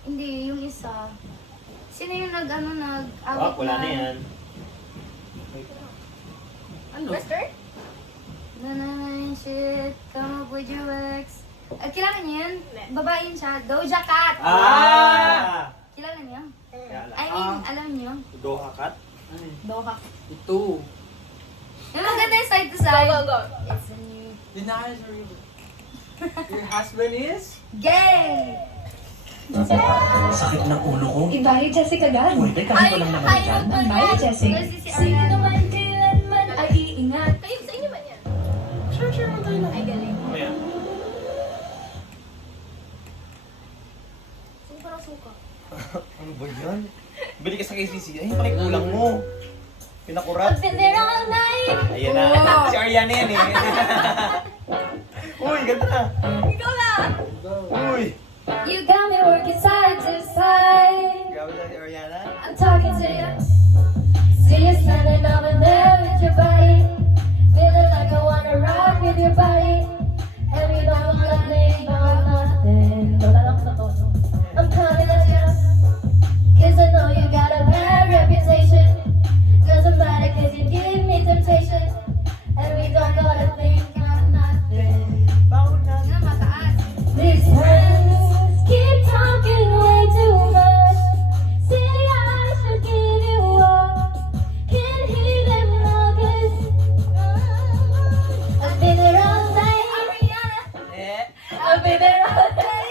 Hindi, yung isa. Sino yung nag-awit Wala na yan. Ano? Western? Nananayin shit, come up with your ex. Kilala niyo yun? Babae yun siya. Doja Cat. Ah! Kilala niyo? Kaya I mean, alam niyo? Doha kat? Doha. Ito. Yung maganda yung side to side. Go. It's a new Denies or even. Your husband is? gay! Sakit ng ulo ko. Ibahay Jessica Gan. Pwede kahit walang naman dyan. Ibahay Jessica. Kasi si Sino Ariana. naman kailanman ay iingat. Kayo, sa inyo ba yan? Sure, tayo na. Ay, galing. Mamaya. Sino parang suka? Ano ba yan? Bili ka sa KCC. Ay, pakikulang mo. Pinakurat. I've been there all night. Ayan na. Si Ariana yan eh. Uy, ganda. Ikaw na! Uy. You got me working side to side. Grabe na si Ariana. I'm talking to you. See you standing over there with your body. Feeling like I wanna rock with your body. And we don't let me go nothing. I'm coming at you. Cause I know you got a bad reputation. Doesn't matter cause you give me temptation. And we don't gotta think of nothing. These friends keep talking way too much. Say I should give you up. Can't hear them now 'cause I've been there all day. I've been there all day.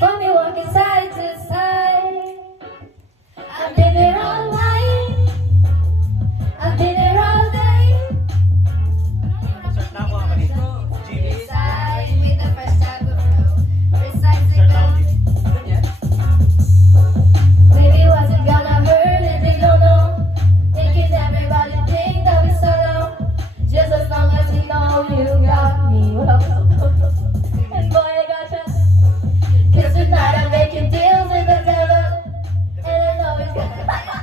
Got me walking side to side. I've been there all night. I've been there all day. Search na ako ako dito. Jimmy. Side with the fresh type of flow. Precise and calm. Baby, what's it gonna hurt if they don't know? Thinking everybody think that we're solo. Just as long as you know you got me. And boy, I gotcha. 'Cause tonight I'm making deals with the devil. And I know it's gonna be trouble.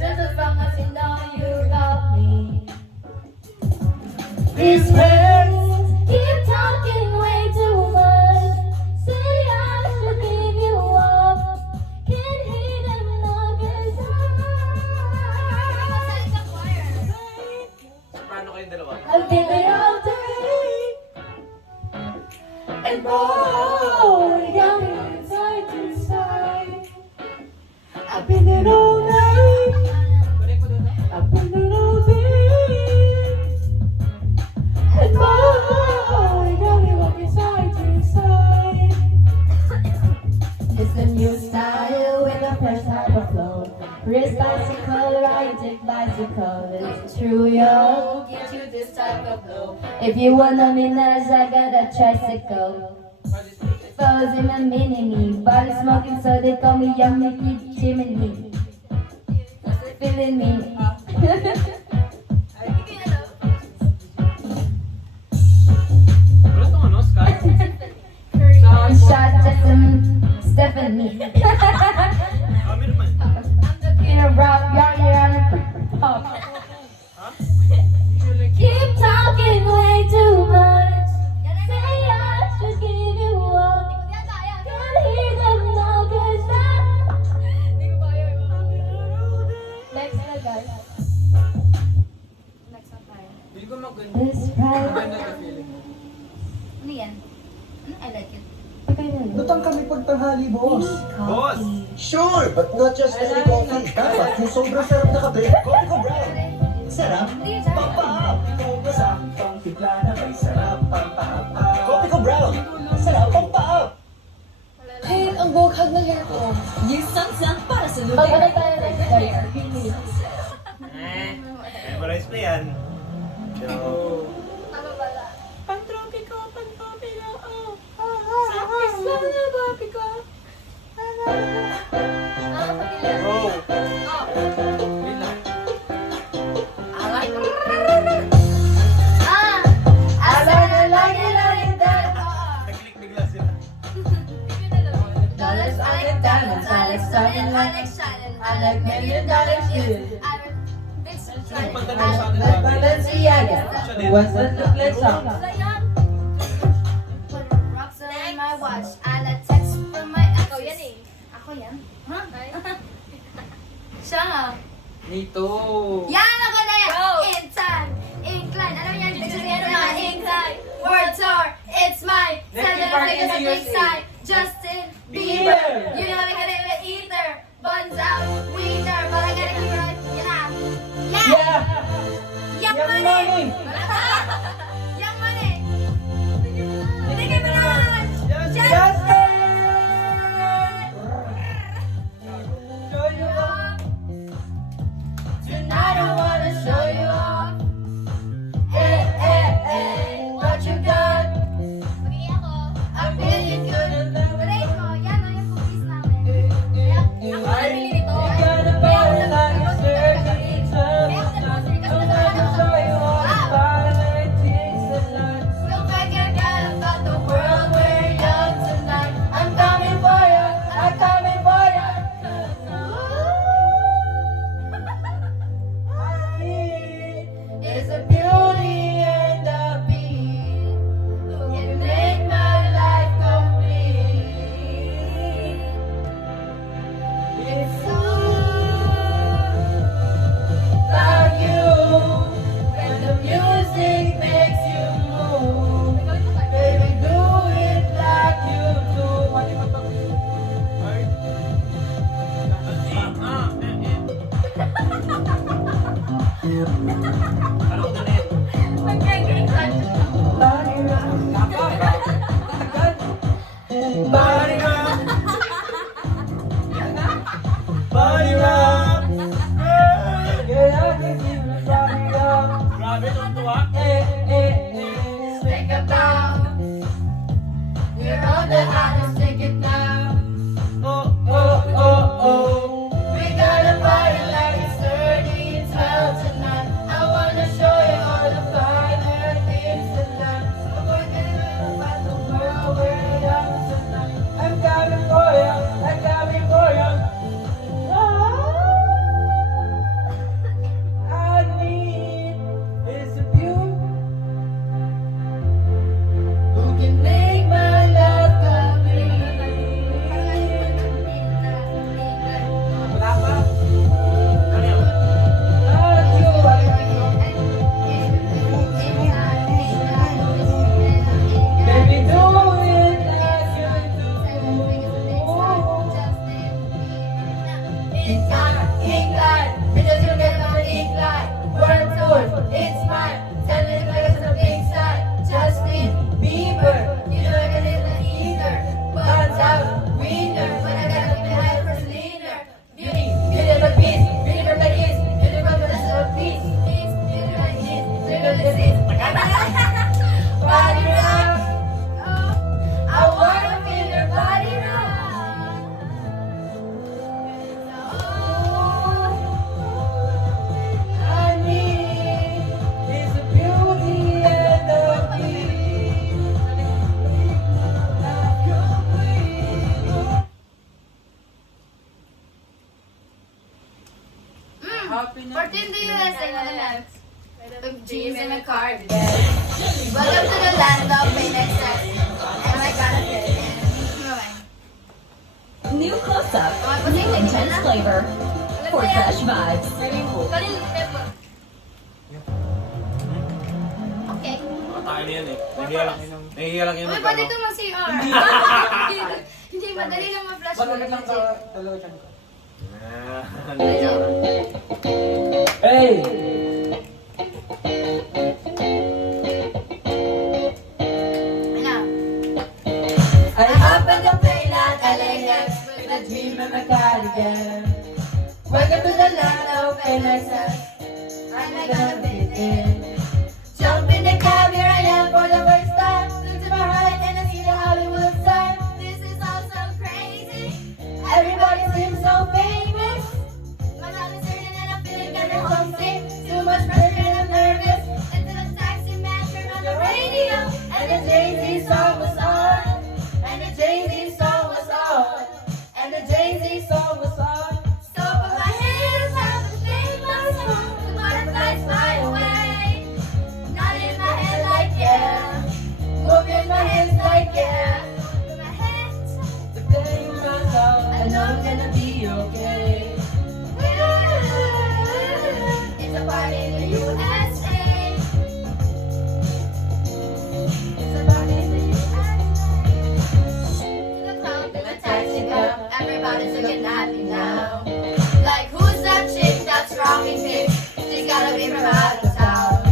Just as long as you know you got me. These friends keep talking way too much. Say I should give you up. Can't hear them now 'cause Paano kayong dalawa? I've been there all day. And boy, got me from side to side. I've been there all night. I've been there all day. And boy, got me walking side to side. It's a new style with a fresh type of flow. Wrist bicycle, ride it bicycle. It's true, yo. Get you this type of flow. If you wanna Minaj, I got a tricycle. Fellas in a mini-me, body smoking, so they call me Young Mickey Jiminy. Feeling me. Wala itong ano, Sky? Sound shot, Stephanie. Kami naman. In a rock, you're on a pop. Keep talking way too much. Say I should give you up. Can't hear them now 'cause Next na guys. Hindi ko maganda. This right. Maganda na feeling mo. Ano yan? I like it. Lutang kami pagtanghali, boss. Boss! Sure, but not just any coffee. Dapat yung sobrang sarap na kape. Coffee ko brown. Sarap. Pampaap. Saktong timpla na may sarap. Pampaap. Coffee ko brown. Sarap. Pampaap. Hey, ang bukhag ng hair ko. Use Samsung para sa Pag-alay tayo next guys. Memorize mo yan. So, Ano pala? Pang-tropico, oh. Sakis lang na babi ko. Pamilya. bro. Wait lang. I like it that. Nag-click bigla sila. Dollars, I like diamonds, I like shining, I like shining, I like $1 million shoes. Balenciaga. Siya din. What's the chocolate song? Rocks on my watch, I like text from my ex. Ako yan eh. Ako yan? Huh? Siya nga. Nito. Yan ako na yan! In time, incline. Alam niyo yung picture niya na incline. Word tour, it's mine. Send it Party figures in on the big USA. side. Justin Bieber. Bieber. You know we got it with ether. Buns out, wiener. But I gotta keep it right. Yeah. Yeah! Young Young money. Money. Young money. Nicki Minaj. Justin! Show you Justin. Tonight I wanna show you off. Hey, hey, hey, what you got? I'm feeling good. Rate mo, yan o yung cookies namin. Ang pamili nito. Kaya Ano ko ulit? Nag-gay-gay-gay. Body rock. Body rock. Body rock! Yeah, I can give you body rock. Grabe, tuntua. Take it down. We're on the hottest, take it down. Oh, oh, oh, oh. We gotta party like it's 30, 12 tonight. I wanna show you all the finer things tonight. We're gonna live about the world we're young tonight. I'm coming for you. I'm coming for you. I need is a beauty. Who can make my love complete? Wala pa. Ano yun? Baby, do it like you do. Incline, because you get on the incline. World tour, it's mine. Tell me the place of big side. Justin Bieber, you know I can live the ether. Buns out, winner, but I gotta be high for leaner. Beauty, beauty for peace, beauty for peace, beauty for peace, peace, beauty for peace, beauty for disease. Body rock, I wanna feel your body rock. I need is a beauty and the beast. Happy 14 the USA na the next. With jeans and a cardigan. Welcome to the land of Phoenixes. And I gotta fit in. New close-up, Okay. new intense flavor for fresh vibes. Okay. Tayo na yan eh. Nahihiya lang yun. Uy, pwede ito mag-CR. Hindi, madali lang ma-flash. Bakit lang ka dalawa dyan ko? Nahihiya lang. Hey! Ano? I Up on the plane like LAX with a dream dream of a cardigan. Welcome to the land of Phoenixes. I'm not gonna fit in. Jump in the cab, here I am for the first time. Look to my right and I see the Hollywood sign. This is all so crazy. Everybody seems so famous. My mouth is turning and I'm feeling kinda homesick. Too much pressure and I'm nervous. Into the taxi man, turn on the radio. And the Jay-Z song was on. And the Jay-Z song was on. And the Jay-Z song was on. So put my hands up and sing my song. The butterflies fly away. Not in my head like yeah. Moving my hands like yeah. Moving my hands. To play my song, I know I'm gonna be okay. It's a party in the USA. It's a party in the USA. To the club, to the taxi cab, everybody's looking at me now. Like who's that chick that's rocking me? She's gotta be from out of town.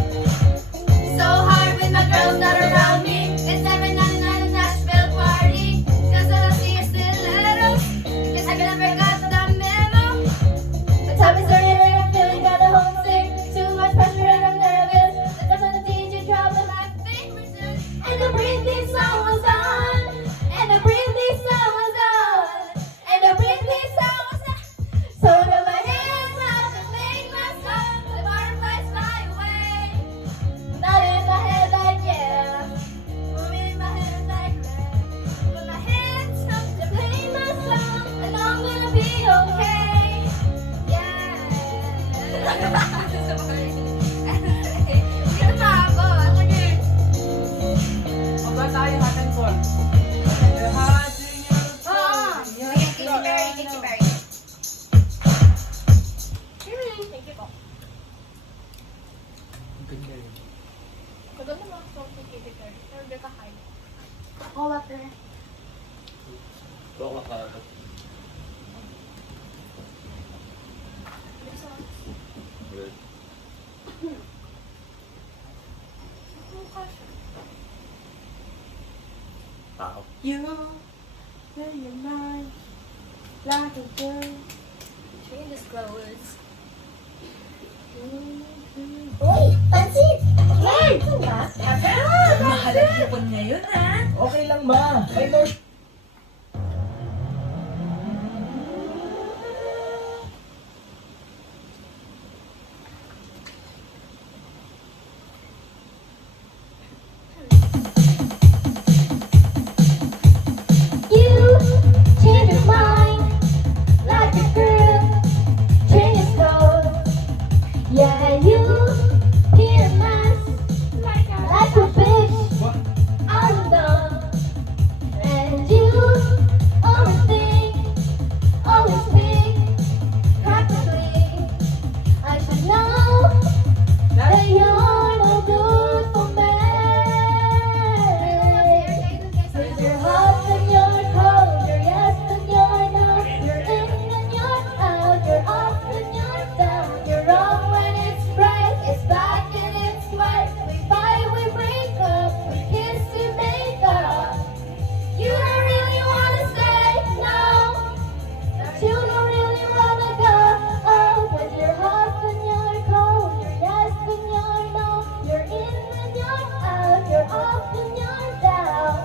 So hard with my girls that are around me. It's 799 in Nashville party. Cause I don't see your stilettos. Guess I never got the memo. The time is turning and I'm feeling kinda homesick. Too much pressure and I'm nervous. That's when the DJ dropped my favorite tune. And the Britney song was on. And the Britney song was on. And the Britney song was on. So put my hands up and make my song. The butterflies fly away. Not in my head like yeah. Moving in my head like that. Put my hands up to play my song. And I'm gonna be okay. Yeah. Hindi na ako. Sige. Aba tayo hatan ko. Oh, Katy Perry, Katy Perry. Thank you po. Kaganda mo ako sa Katy Perry. Order ka kayo. Oh, water. Baka ka. You play your mind like a girl. Train this clothes. Uy, pansit! Hey! Mahal ang hipon ngayon, ha? Okay lang ma. May more You change your mind like a girl changes clothes. Yeah, you hear a mess like a bitch all alone. And you always think, always think practically. I should know that you're no good for me. Cause you're hot and you're cold, you're yes and you're no, you're in and you're out, you're up and you're down, you're wrong when it's right, it's black and it's white. We fight, we break up, we kiss, we make up. You don't really wanna say no, but you don't really wanna go. Oh, but you're hot and you're cold, you're yes and you're no, you're in and you're out, you're up and you're down.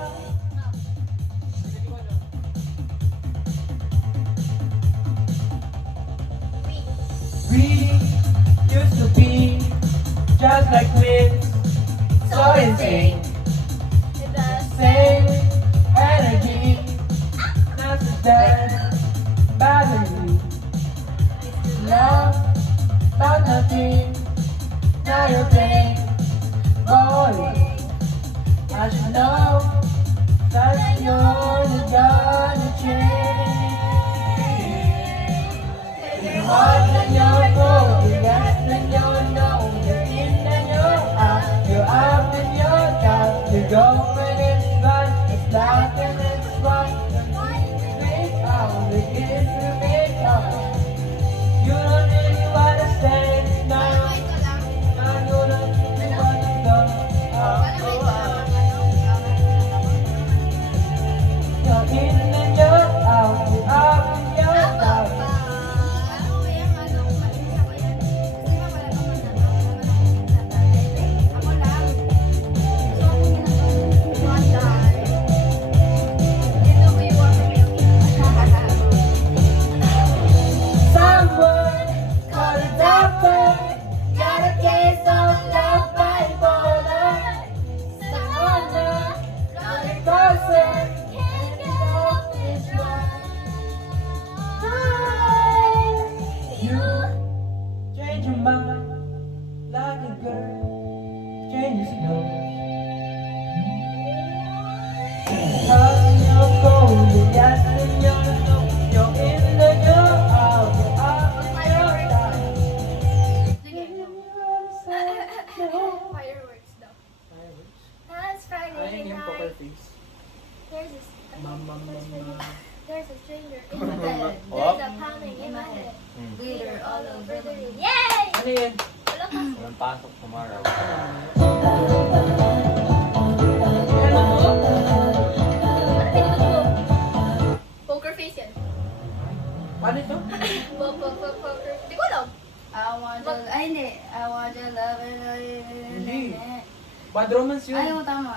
We used to be just like twins, so insane. Same energy, nothing that bothers me. Love, but nothing, now you're pain. Boy, I should know that you're gonna change. You're hot and you're cold, you're yes and you're no, you're in and you're out, you're up and you're down, you go when it's right, it's black and it's white, you make out, you kiss, you make out. You don't really wanna stay now, I know that you wanna go out. You're in and you're out, you're up and you're down. Someone call a doctor. Got a case of love bipolar. Someone call a person. Can't get off this one. You change your mind like a girl changes clothes. Hot and you're cold, you're yes and you're no, you're in and you're out, you're up and you're down. Fireworks daw. That's Friday night. face. There's a Mama. there's a stranger in my bed. There's a pounding in my head. Glitter all over the room. Yay! Ano yun? Wala ka. Walang pasok tomorrow. Ano pinindot mo? Poker face yan. Paano ito? Poker. Hindi ko alam. I want your, ay hindi, I want your love Hindi. Bad romance yun. Ay, mo tama.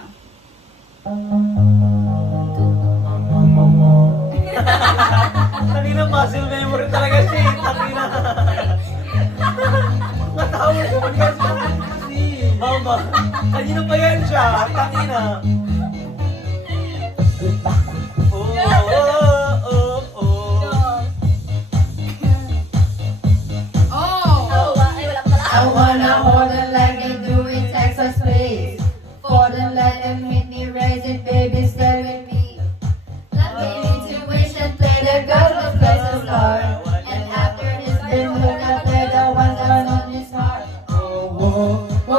Kanina muscle memory talaga siya. Kanina. Matawa siya kasi. Mama, kanina pa yan siya. Kanina. Oh! Ay, wala ka pala. I wanna hold them like they do in Texas, please. For them, let them hit me, raise it, baby, stay with me. Let me intuition, play the girl who plays the star. And after he's been hooked up, play the ones that on his heart. Oh, oh,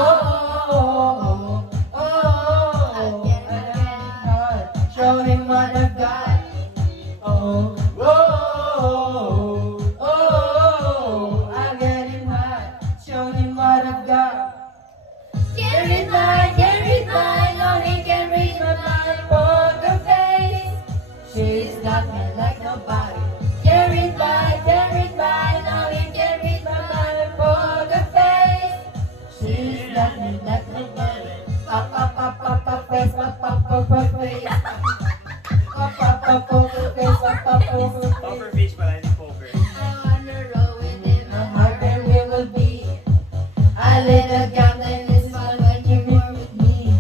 Oh, again and again. Show him what I've got. oh, Oh, I get him hot. Show him what poker face. Poker face, poker face. Poker face pala, hindi poker. I wanna roll with him. The harder we will be. A little gambling is fun when you're more with me.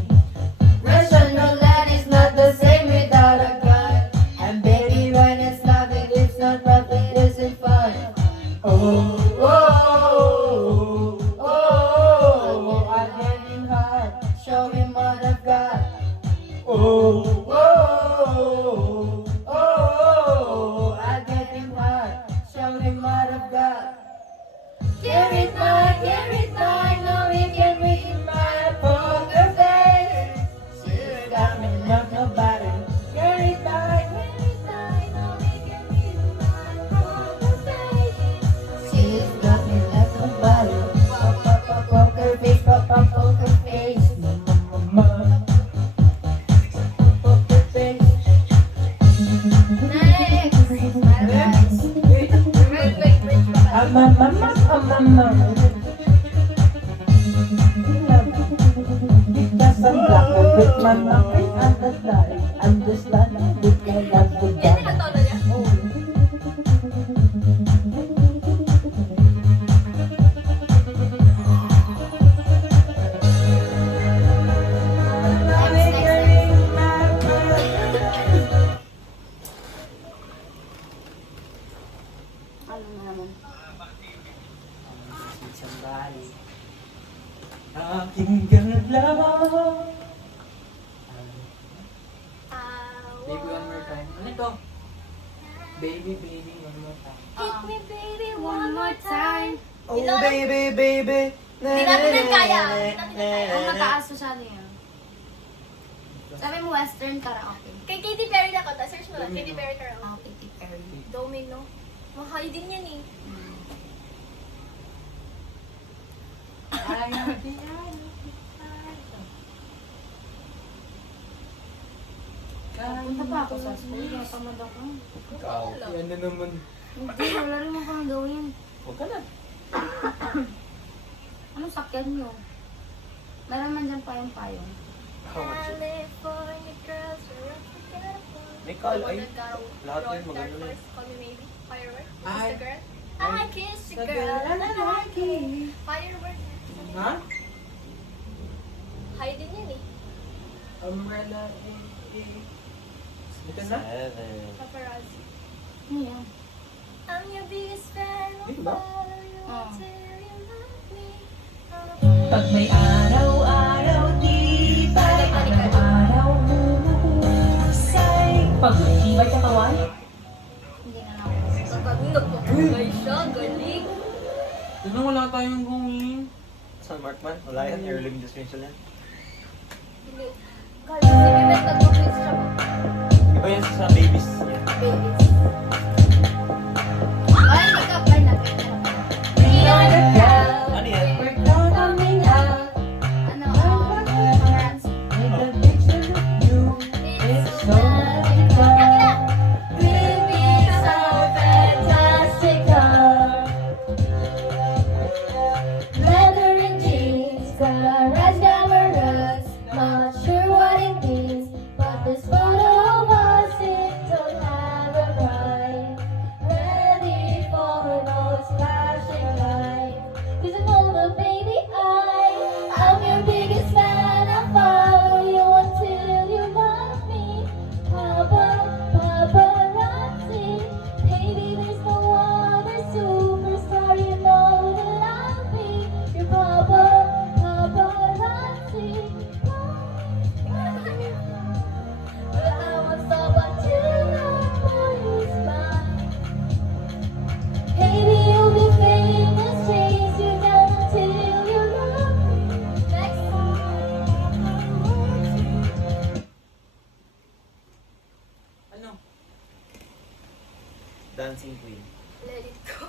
Russian roulette is not the same without a gun. And baby, when it's love, it's not rough, it isn't fun. Oh, oh, oh, oh, oh, I'm getting hard. Show him what I've got. Oh, oh, oh, oh, I'm getting hard. Show him what I've got. Carry it mine, now we can read my poker face. She's got me love nobody. Carry it mine, now we can read my poker face. She's got me love nobody. Poker face, poker face. Mama, poker face. Next. Wait. I'm a mama. Because I'm black with my nothing understand. Understand because I'm the Yan din ang tono niya. Ano naman? Somebody. Aking galaw. Baby, one more time. Ano ito? Baby, one more time. Hit me baby one more time. Oh, baby, baby. Hindi natin din kaya. Hindi natin din kaya. Ang mataas masyado yun. Sabi mo Western karaoke. Kay Katy Perry na ko. Search mo lang. Katy Perry karaoke. Ah, Katy Perry. Domino. Mahay din yan eh. Punta pa ako sa school. Tamad ako. Ikaw. Yan na naman. Hindi, wala rin mo kang gawin. Huwag ka na. Anong sakyan nyo? Meron man dyan payong-payong. California girls are unforgettable. May call, ay. The one that got Lahat Roy yun, maganda Dark na. Horse, Call Me Maybe. Firework. Ay. Kiss the girl. I kiss the girl. Firework. Ha? High din yan eh. Umbrella. Ito na? Paparazzi. Ano yan? I'm your biggest fan. I'll Dito ba? follow you Oo. until you love me. Pag may araw-araw, di ba? Araw-araw humusay. Pag may tibay katawan, Hindi na ako. Nagpapagay siya. Galing. Di ba wala tayong gawin? San Markman? Wala yan. Early dismissal yan. Hindi. Kaya si Bibet nag-quiz siya ba? Iba yan sa babies niya. Babies. Ay, hindi ka pa na. Ano yan? We're coming out. Ano? Paparazzi. With a picture of you. It's so magical. Baby, so fantastical. Leather and jeans, garage cameras. Not sure what it means, but this photo of us it don't have a pride. Ready for those flashing lights. 'Cause I know the baby I'm your biggest fan. I'll follow you until you love me. Paparazzi, baby, there's no other superstar you know that love me. You're paparazzi. But I won't stop until nobody's mine. Baby, you'll be famous, chase you down until you love me. Next Ano? Dancing Queen. Let it go.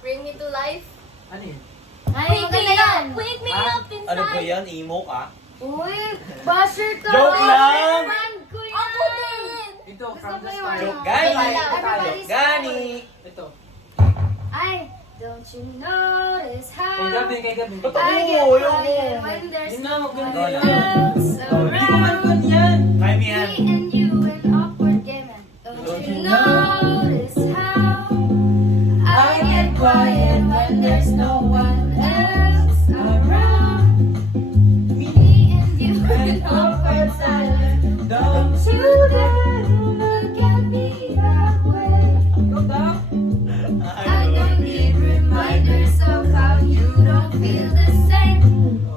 Bring me to life. Ano yun? Ay, Wake maganda me yan. up. Wake me Ah, up inside. Ano ba yan? Emo ka? Uy, basher ka. Joke lang! Friend ko yan. Ako din. Ito, Gusto from the ko yun. start. Joke gani! Everybody's Joke gani! Ito. Ay, don't you know notice how Kay Gabi, kay Gabi. Ba't I get ako? quiet when there's Yun nga, no maganda one yan. else Hindi ko man around. yan. Kaya mo Me yan. and you an awkward game, and don't you notice how I get quiet when there's no one else around? Me and you an awkward silence. Don't You dare look at me that way. go down. I don't need reminders of how you don't feel the same.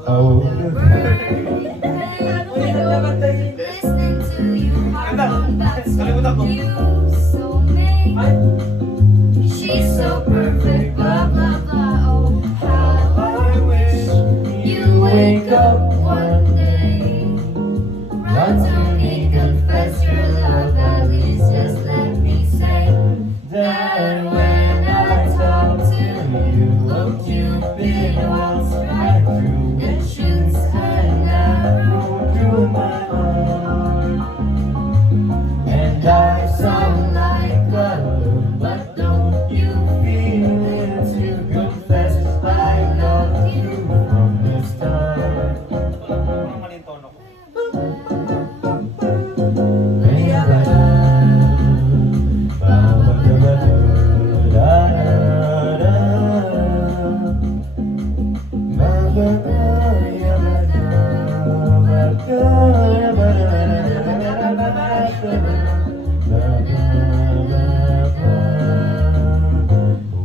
Oh. The burning pain, listening to you harp on that song you so made. She's so perfect, blah blah blah. Oh, how I wish you wake up one day. Run to me, confess your love, at least just let me say that when I talk to you, oh Cupid walks right through and shoots an arrow through my heart. And I sound like a loon, but don't you feel it to confess I love you from the start. Parang mali yung tono ko.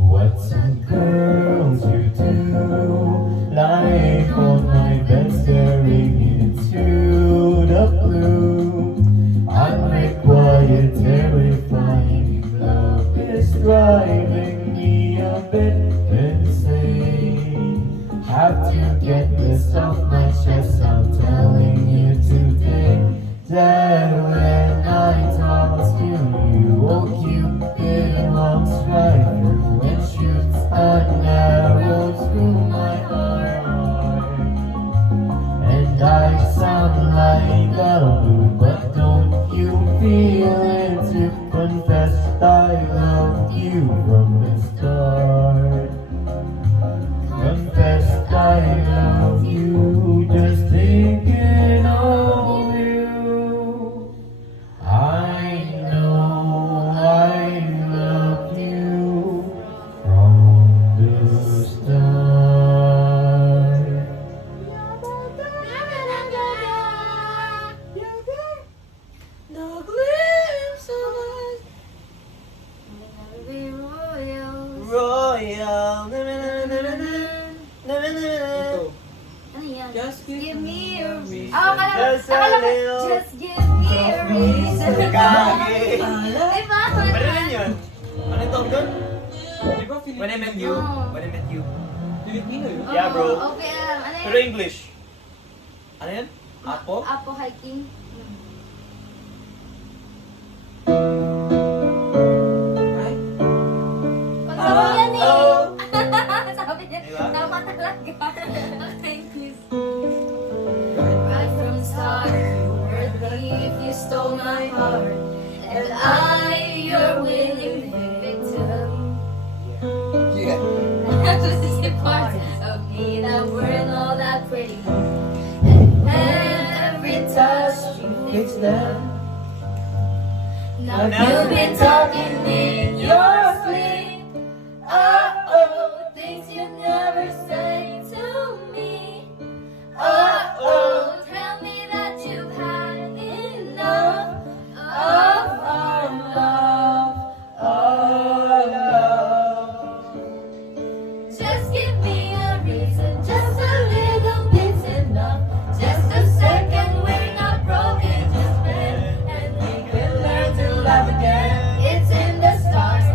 What some girls you do, like on my bed staring into the blue. I'm like quiet, terrifying. Love is driving me a bit insane. Have to get this off my chest. I'm telling you today that when I talk to you, oh Cupid walks right through and shoots an arrow through my heart. And I sound like a loon, but don't you feel it to confess I loved you from the start? Confess I love you, just thinking of you. I know I love you from the start. No glimpse of us. We'll never be royals. Royal. Ito. Ano yan? Just give me a reason. Just a little. Just give me a reason. Kage. Diba? Ano rin yun? Ano yung tawag doon? Di ba When I met you. Oh. When I met you. Filipino yun? Yeah, bro. Okay, ano Pero yan? English. Ano yan? Apo? Apo hiking. Ay, Pagkawa yan eh. Oh. Sabi niya, Diba? tama talaga. Thank you. Right from the start, you were thief, you stole my heart. And I, your willing victim. Yeah. This is the part of me that weren't all that pretty. And every touch you fix them. Now you've been talking in your sleep. Oh, things you never say to me. Oh, tell me that you've had enough of our love. Our love. Just give me a reason, just a little bit's enough. Just a second, we're not broken, just men, and we can learn to love again. It's in the stars,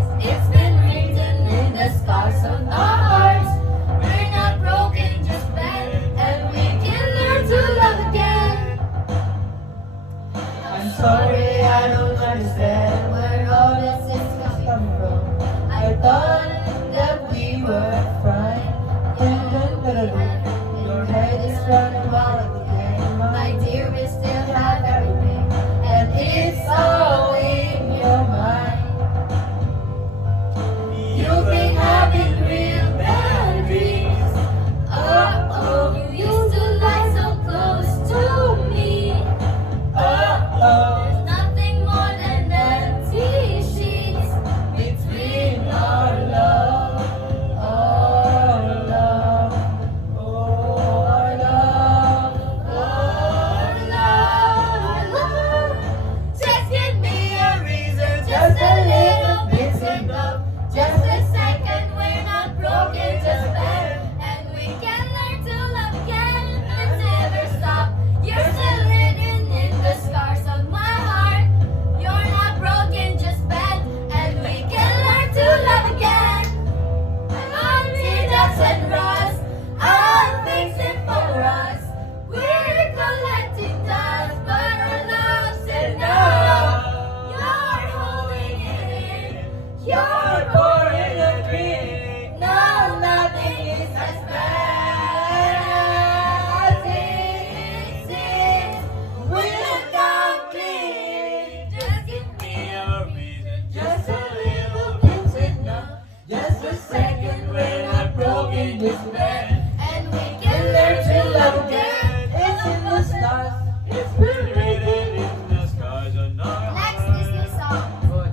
in this land. And we We can learn to love again. It's in the stars. It's been written in the scars on our Next Disney song.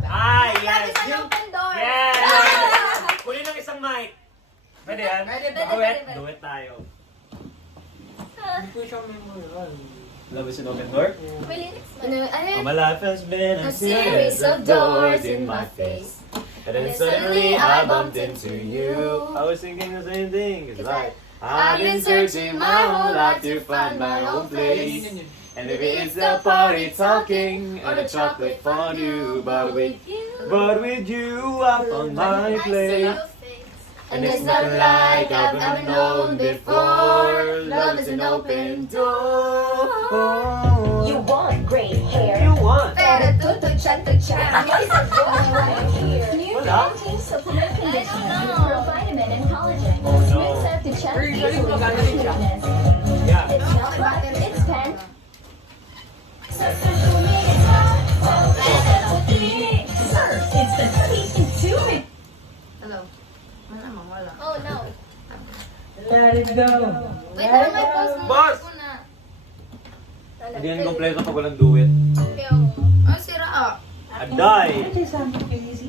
Ah, Love yes! is an Yung... open door. Yes! Kunin ng isang mic. Pwede yan? Pwede, Duet. pwede. Duet tayo. Hindi ko siya memorial. Love is an open door? May lyrics ba? My life has been A series of doors in my face. And then suddenly I bumped into you. I was thinking the same thing. It's like I've been searching my whole life to find my own place. And maybe it's the party talking or the chocolate fondue, but with you I found my place. And it's not like I've ever known before. Love is an open door. You want great hair. You want? Pero tututsan. New Wala. Pantene supplement conditioner I don't know. for vitamin and collagen. Oh, no. Smooths out the chest Usually, easily with magagaling siya. smoothness. Yeah. It's not button, it's pen. Sir, it's the 3 in 2 minutes. Hello. Wala mo, wala. Oh no. Let it go. Wait, ano may post mo? Boss! Ako na. Hindi yan kompleto pag walang duet. Okay, oh. Ang sira ah. Aday! Ito is something crazy.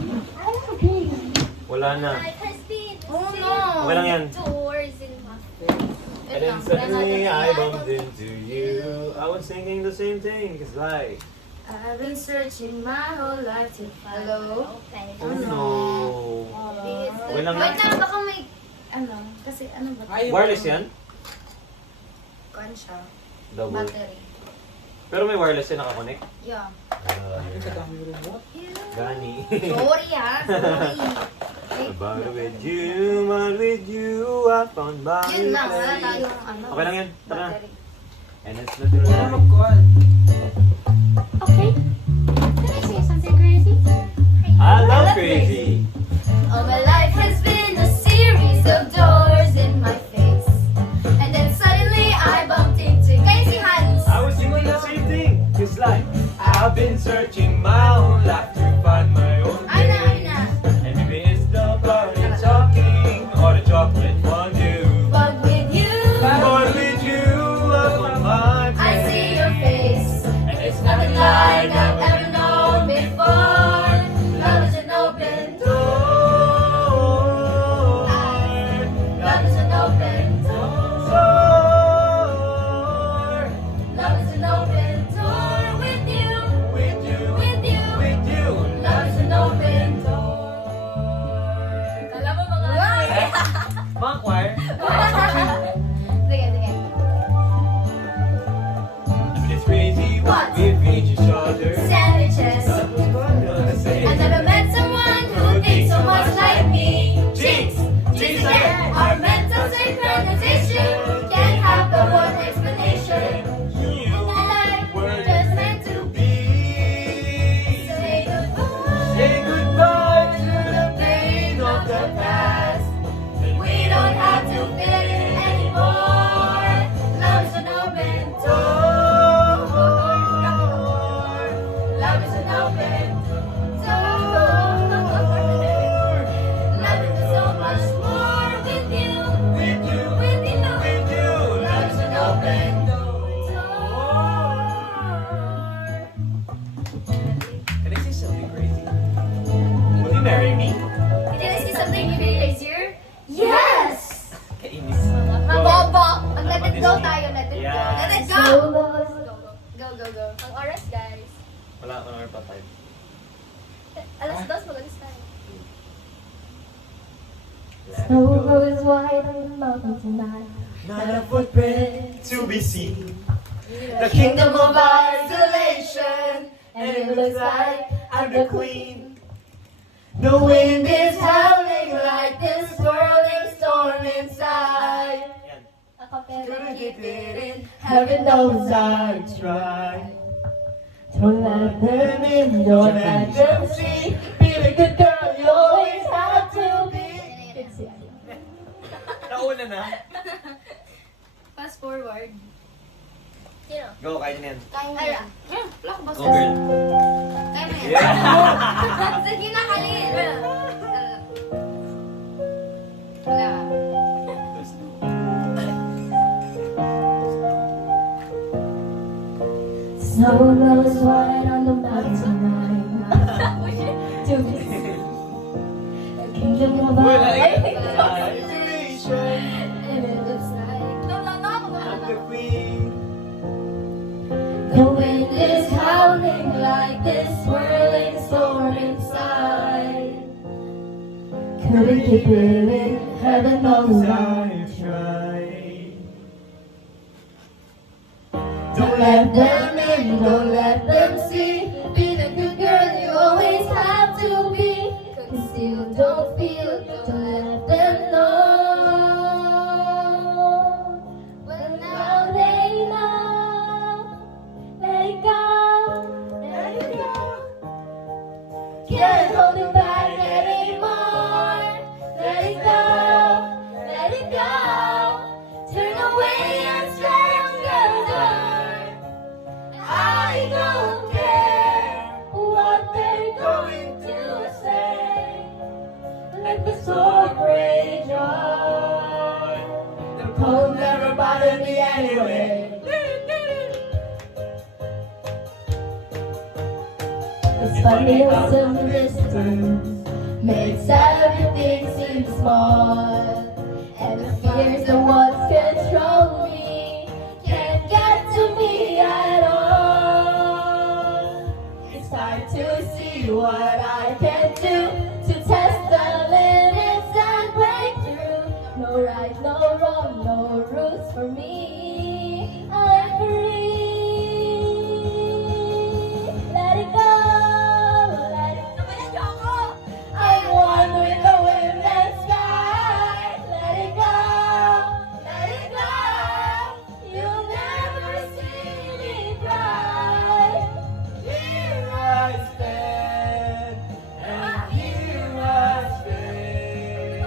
Wala na. Life has been a Oh, series no. Okay lang yan. of doors in my face. And then suddenly I bumped into you. I was thinking the same thing. It's like, I've been searching my whole life to find. Hello? Okay. oh no. Okay lang Wait yan. na, baka may, ano, kasi ano ba? Wireless yan? Kuhan siya. Double. Battery. Pero may wireless yan nakakonect. Yeah. Gani. Sorry ha, sorry. Wait, But with you, I found my yun lang, wala place. tayong ano. Okay lang yan. Tara. Battery. And it's natural. Wala mag-call. Okay. Can I say something crazy? I love crazy. All my life has been a series of doors in my face. And then suddenly I bumped into Casey Highlands. I was thinking the same thing. It's like, I've been searching my whole life to find my own Ay na. place. And maybe it's the party talking or the chocolate fondue. But with you, But with you, I found my place. I see your face. And it's nothing like I've ever known before. Love is an open door. Love is an open door. Love is an open door with you. With you, With you. with you. Love is an open door. Kala mo mga Mga choir. Sige. It's crazy what we reach each other. Sandwiches. Nothing's gonna say. I never met someone who thinks so much like me. Jinx again. Our mental synchronization can't have the one explanation. You And I were just meant to be. say goodbye. Say goodbye to the pain of the past. We don't have to fit in anymore. Love is an open door. Love is an open door. Love is so much more with you. With you, With you. with you. Love is an open door. Can I say something crazy? Will you marry me? Can I see something crazier? Yes! Kainis. Mabobo! Let it go tayo, let it go. Yes. Let it go! Go. Ang oras, guys. Wala pa 5. Alas 2, mag-alis tayo. Snow goes wide on the mountain tonight. Not a footprint to be seen. The kingdom of isolation, and it looks like I'm the queen. The wind is howling like this swirling storm inside. Gonna keep it in. Heaven knows I try. Don't let them in, don't let them see. Be the good girl you always have to be. Nauna na. Fast forward. Sino? Go, kaya niyan. Kaya mo yan. Blockbuster. Go, girl. Kaya mo yan. Yeah. Sige na, Kalin. Wala. snow goes white on the mountains tonight. To this kingdom of Wala ours. inspiration. And it looks like I'm the queen. the wind is howling like this swirling storm inside. Couldn't keep it in, heaven knows I tried. Don't let them in, don't let them see. Be the good girl you always have to be. Conceal, don't feel, don't let them know. But now they know. Let it go, let it go. Can't hold it back anymore. Let it go, let it go. Turn away and strike your door. I don't care what they're going to say. Let the storm rage on. The cold never bothered me anyway. It's funny how some distance makes everything seem small. And the fears that once control me can't get to me at all. It's time to see what I can do to test the limits and break through. No right, no wrong, no rules for me. I'm free. Let it go, let it go. I'm one with the wind and sky. Let it go, let it go. You'll never see me cry. Here I stand, and here I stay.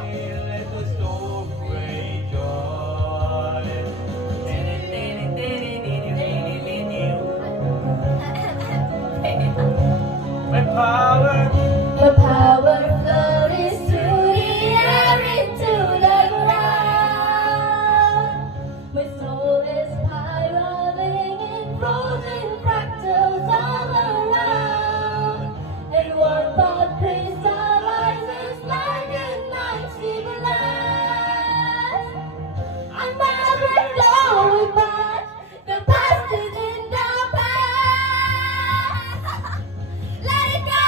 Let the storm rage on. My power, The power flows through the air into the ground. My soul is spiraling in frozen fractals all around. And one thought crystallizes like a night's glass. I'm never going back. The past is in the past. Let it go,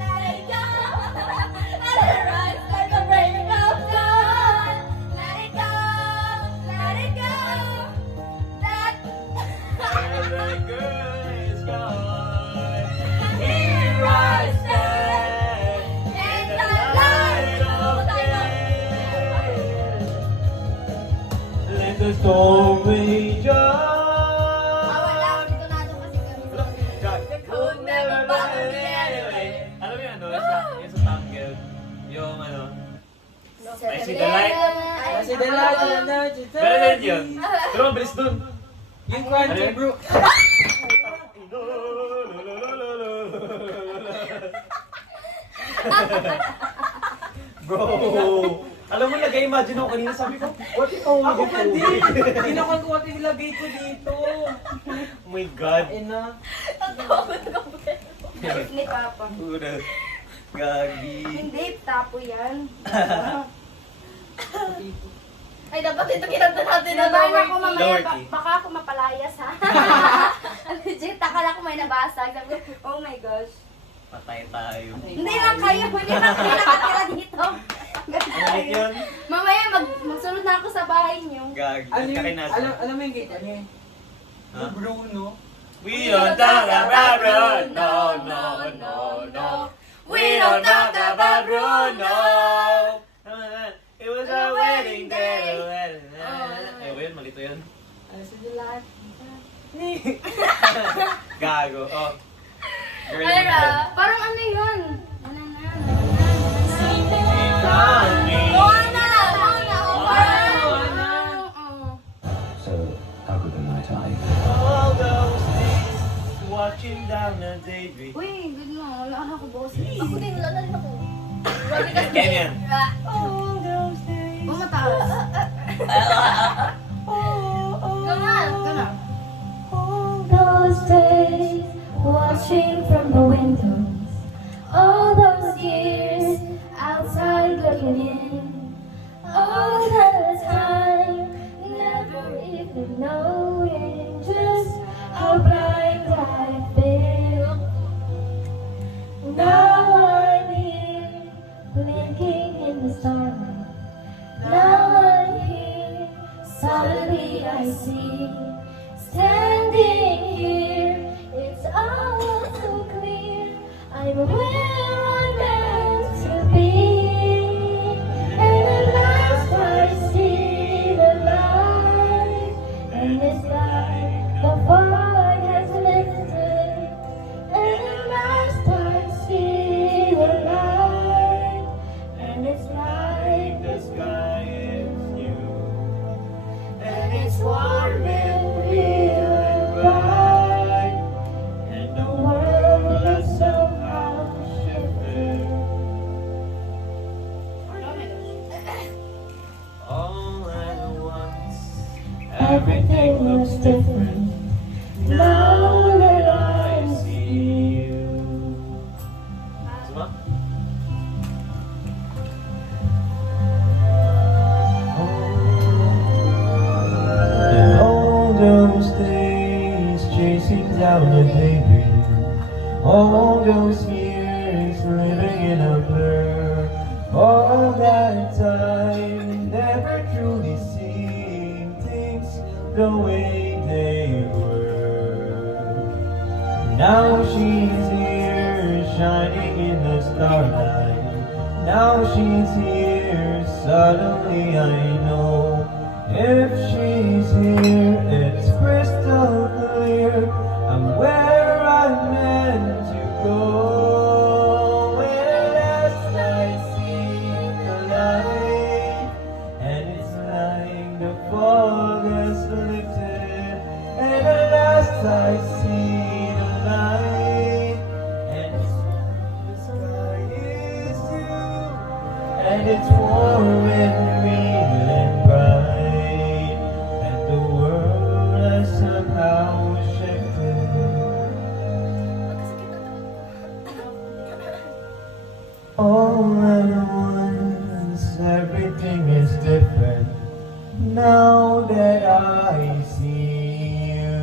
let it go. Let it rise like a break of dawn. Let it go, let it go. That every girl is gone. here I stand in the light of day. Let the storm rage on. The cold never bothered me anyway. Alam mo yun, ano? Yung sa tangle. Yung ano. I see the light. I see the light of the Pero din yun. Pero ang bilis dun. Yung kwanto, bro. Bro, alam mo, nag-imagine ako kanina, sabi ko, what if Ako pa din. Ginawan ko what ilagay ko dito. Oh my God. Ina. Ni Papa. Pura. Gagi. Hindi, tapo yan. Ay, dapat ito kinanta natin na Nabahan lower ako key. mamaya, Lower key. baka ako mapalayas ha. Legit, akala ko may nabasag. Sabi ko, oh my gosh. Patay tayo. Hindi lang kayo, hindi lang kayo nakatira dito. Ano yun? Mamaya magsunod na ako sa bahay niyo. Gagi. Ano yung, Kakinasa. alam mo yung kita niya? Ha? Yung Bruno. We don't talk about Bruno, no, no, no. We don't talk about Bruno. It was our wedding day. Eh, yun, malito yun. Ano sa lahat? Gago. Oh. Girl, Pero, Parang ano yun? Ano na? So, how good a night are you? all those days watching down the daydream. Uy, good mo. Wala ako boss. ako din, wala na rin ako. Ganyan. Oh, mataas. Come on. Gana. Those days suddenly I see, standing here, it's all so clear. I'm where I'm meant to be, and at last I see the light, and it's like the fog has lifted, and at last I see the light, and it's like The sky is new. and it's warm and real and bright, And the world has somehow shifted. all at once, Everything looks different now that I see you. Diba? And all those days chasing down a daydream, all those years living in a blur, all that time never truly seeing things the way they were. Now she's here shining in the starlight. Now she's here, suddenly I know. If she's here, it's crystal clear. I'm where I'm meant to go. And at last I see the light, and it's like the fog has lifted. And at last I see the light, and the sky is blue, and it's warm and real and bright, and the world has somehow shifted. All at once, everything is different now that I see you.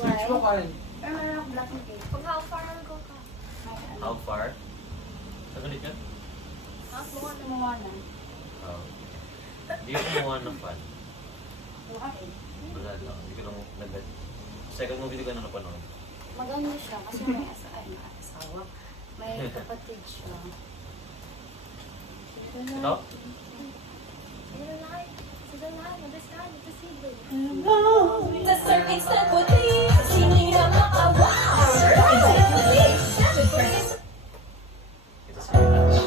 Search mo ka rin. Pag how far ang go ka? How far? Saan ulit yun? Buwan na mawanan. Oh. Hindi ko kumuha ng fan. Wala lang. Hindi ko lang nagad. Second movie di ko na napanood. Maganda siya kasi may asawa. May kapatid siya. Ito? Sa serving sa puti, sini na makawaw. Serving sa puti, 7%. Ito si Lunch.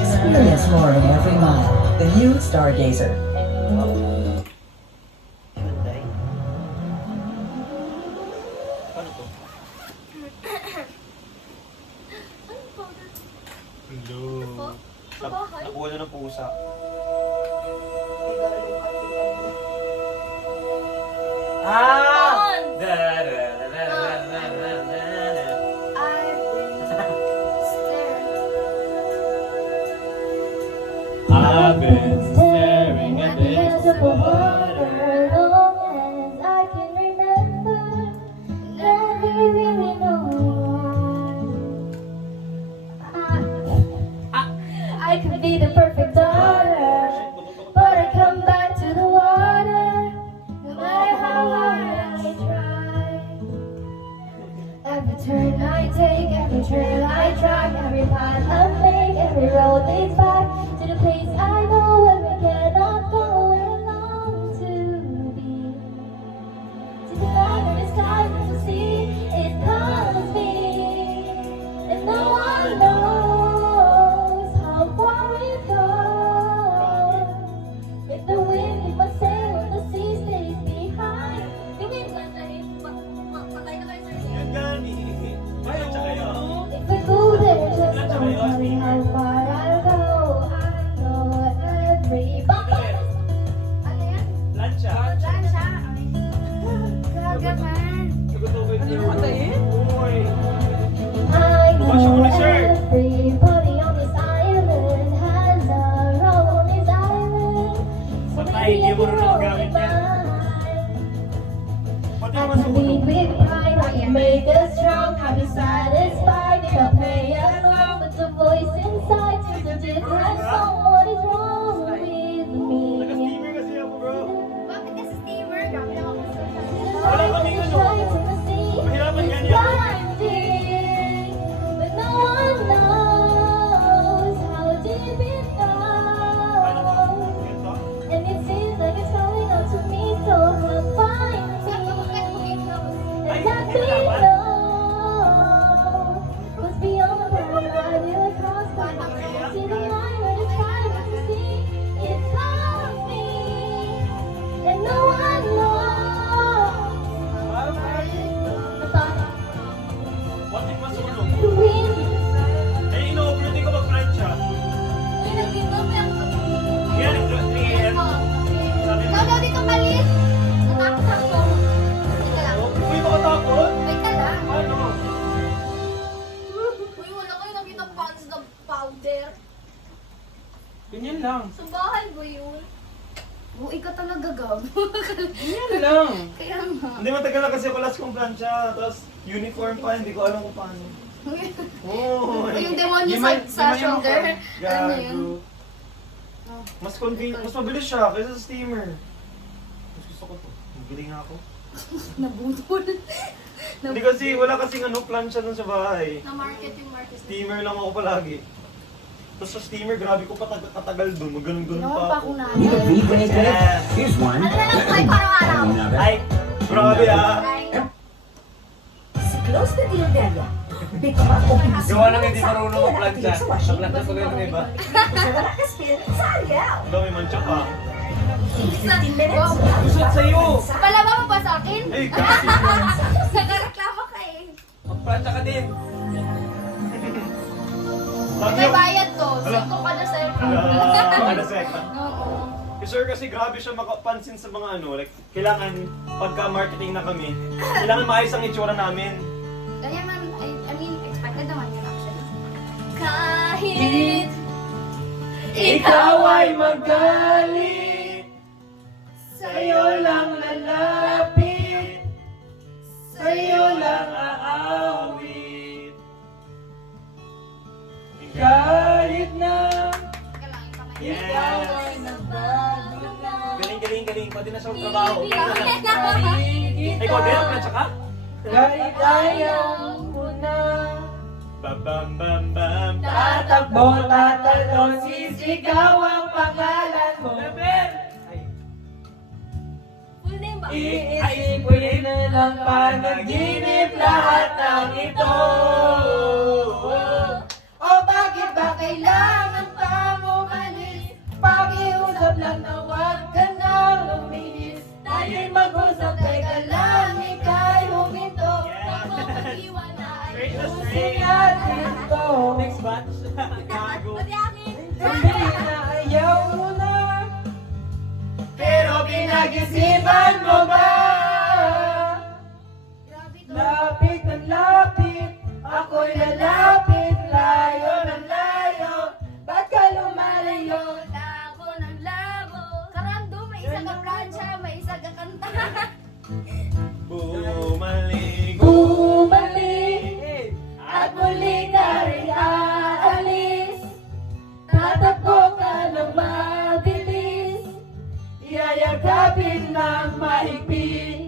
Experience more in every mile. The new Stargazer. Paano to? Hello. Sa bahay? Nakuha na ng pusa. Ah! On! Da-da-da-da-da-da-da-da. I've been I've been staring at the edge this of the water. water long as I can remember. Never really know I could be the perfect daughter, but I come back to the water, no matter how hard I try. Every turn I take, every trail I track, every path I make, every road leads back to the place I know where we cannot go, where I long to be. To the land of the sky, to see it calls me, and no one knows how far we've gone. If the wind keeps my sail and the sea stays behind, yung wind patay na kayo, sir. Yun gani. Ayun, tsaka yun. If we go there, just don't tell me how far I'll go. I know every bump. Ano yan? Lancha. Plancha. Gaga man. Uy. I Bukas yung know huli, sir. everybody on this island has a role on this island. So Patay, maybe hindi I mo can rin roll gamit I can lead with pride, I can make us strong, I'll be satisfied if I play along. But the voice inside says a different song. What is wrong with me? Naka-steamer kasi ako, bro. Bakit kasi steamer? Grabe naman ako sa Wala kaming ano. Mahirapan yan yan. Blinding, but no one knows how deep it goes. And it seems like it's calling out to me, so I'll find me. And nothing knows what's beyond the line. I will cross the line, see the line where the time to see. It calls me, and no one knows. Watik masunog. The wind, Eh, ino-upload ko mag-plancha. yung nagtindog lang. Yan, 3 AM. Sabi mo, Ikaw dito kalit. Natakot ako. Teka lang. uy, makatakot. Wait ka lang. Ano? Uy, wala ko yung nakita pants na powder. Ganyan lang. Sa bahay ba yun? Buhay ka talaga, Gab. Ganyan lang. Kaya nga. Hindi, matagal na kasi ako last kong plancha. Tapos, uniform pa, hindi ko alam kung paano. Oh, Uy, yung demonyo sa shoulder. Alam mo yun? Mas convenient, mas mabilis siya kaysa sa steamer. Mas gusto ko to. Magaling nga ako. Nabudol. Hindi kasi, wala kasing ano, plancha dun sa bahay. Na-market yung market. Steamer lang ako palagi. Tapos sa steamer, grabe ko katagal dun. Maganon-ganon Naman pa pa ako. akong Need a nanay. beat Wednesday? Here's one. Ano na lang tayo araw-araw? Another. Ay, grabe ah. Ay, Si Close the Deal Delia. Bito ka kung pinusin Gawa mo lang hindi sa marunong kaya mag-plancha. nakatilig sa washing. Mag-plancha ko rin ng iba. Wala ka spin sa Ariel. Ang dami mancha pa. 15 minutes. Wow. Usot sa'yo! palaba mo ba sa akin? Ay, kasi. Nagreklamo ka eh. Mag-plancha ka din. Sabi May yung... bayad to. Sito ka na sa'yo. Ano second? Oo. Sir, kasi grabe siya makapansin sa mga ano, like, kailangan, pagka-marketing na kami, kailangan maayos ang itsura namin. Ganyan man, I mean, expected naman yun actually. Kahit Ikaw ay magalit, sa'yo lang lalapit, sa'yo lang aawit. Kahit na Yes! ay nagbago na, Galing. Pwede na siyang trabaho. paligid Ikaw din, plancha ka? kahit ayaw mo na. Bam, bam, bam, bam. Tatakbo, tatalon, sisigaw ang pangalan mo. Full name ba? Iisipin na lang panaginip lahat ng ito. O bakit ba kailangan pa umalis? Pakiusap lang na huwag ka nang luminis. Tayo'y mag-usap, teka lang, ika'y huminto. Iwan na ay Straight na Ayusin straight. natin to. Next batch. Gago. pati akin. Sabi na ayaw mo na, pero pinag-isipan mo ba? grabe to. Lapit ng lapit, ako'y lalapit, layo ng layo, ba't ka lumalayo? Labo ng labo. Karando, may isa ka plancha, may isa ka kanta. Bumalik. Bumalik, at muli ka rin aalis, tatakbo ka ng mabilis, iyayagapin ng mahigpit.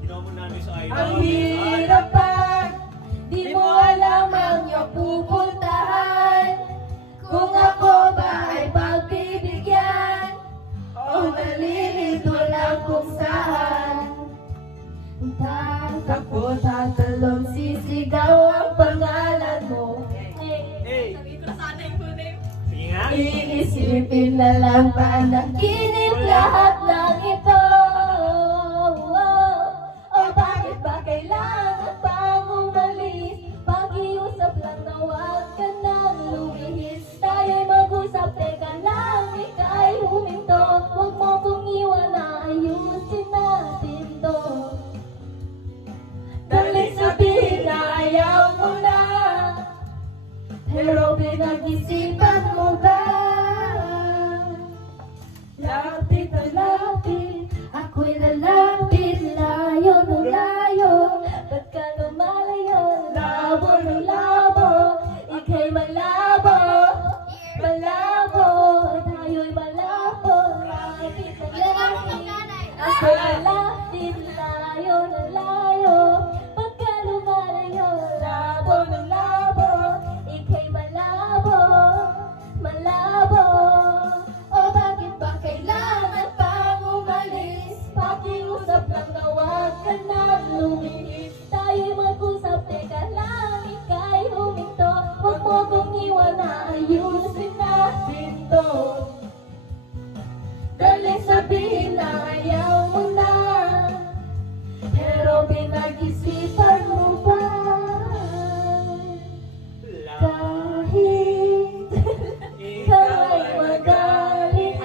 Ginawa mo namin sa idol. Ang hirap pag di mo alam ang iyong pupuntahan. Kung ako ba ay pagbibigyan o nalilito lang kung saan. Tatakbo, tatalon, sisigaw ang pangalan mo. Hey, Sabi ko na sana yung full name. sige nga. Iisipin na lang panaginip lahat ng ito. O bakit ba kailangan pang umalis? Pakiusap lang na huwag ka nang lumihis. Tayo'y mag-usap, teka lang, ika'y huminto. Huwag mo kong iwan na ayusin natin to. Dali sabihin na ayaw mo na, pero pinag-isipan mo ba? Lapit na lapit, ako'y lalapit, layo Lalapit layo ng layo, pagka lumalayo, labo ng labo, ika'y malabo, malabo. O bakit ba kailangan pang umalis? Pakiusap lang na huwag ka nang luminis. Tayo'y mag-usap, teka lang, ika'y huminto. Huwag mo kong iwan na ayusin natin to. Dali sabihin na ayaw mo na, pero pinag-isipan mo pa. Kahit ikaw ay magaling.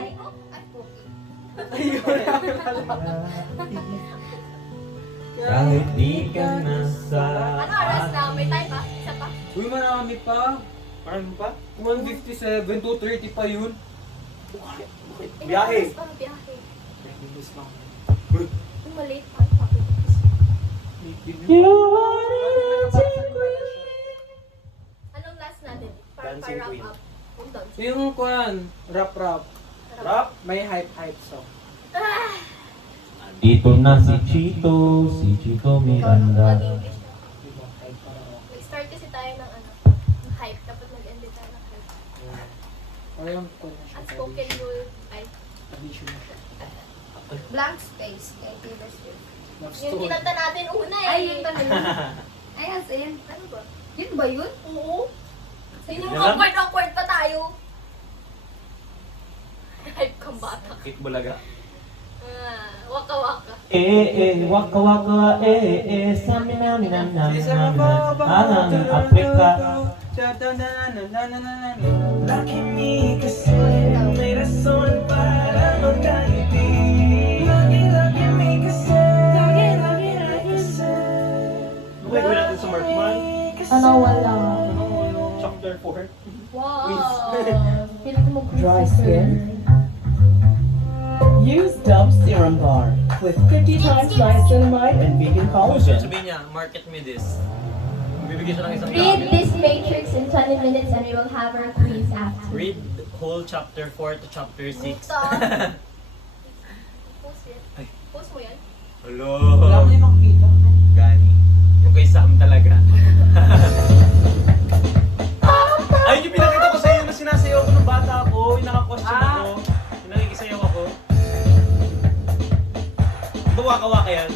Kahit di ka nasa Ano oras na? May time pa? Isa pa? Uy, marami pa. Marami pa? 157, 230 pa yun. Biyahe. Ilang oras pa ang biyahe? Bilis lang. Kung malate pa, sabi ko. Anong last natin? Para Dancing wrap Queen. up. Kung dance. Yung kwan, rap. Rap? May hype song. Dito na si Chito Miranda. Mag-English na. Diba? Hype pa rin ako. Nag-start kasi tayo ng ng hype. Dapat mag-end din tayo ng hype. Wala yung kwan na siya. Unspoken rule. Ay, Tradition na siya. Blank space kay Taylor Swift. Love yung story. kinanta natin una eh. Ay, yun ba yun? Ay, asin. Ano ba? Yun ba yun? Oo. Yun yung Yan lang? awkward pa tayo. Hype kang bata. Kit Bulaga. Waka-waka. Waka waka, samina mina na Isa na ba na ang Afrika. Laki mi kasi may rason para magkaiti. Laki mi kasi. Okay, gawin natin sa Markman. Ano wala? Chapter 4. Wow. Feeling mo Dry skin? Use Dove Serum Bar with 50 times niacinamide and vegan collagen. Sabihin niya, market me this. Bibigyan siya ng isang Read copy. this matrix in 20 minutes and we will have our quiz after. Read whole chapter 4 to chapter 6. Post yan. Ay. Post mo yan? Hello. Wala mo yung makikita. Gani. Yung kay Sam talaga. Ay, yung pinakita ko sa iyo na sinasayaw ko nung bata ako. Yung naka-costume ako. Yung nakikisayaw ako. Di ba waka-waka yan?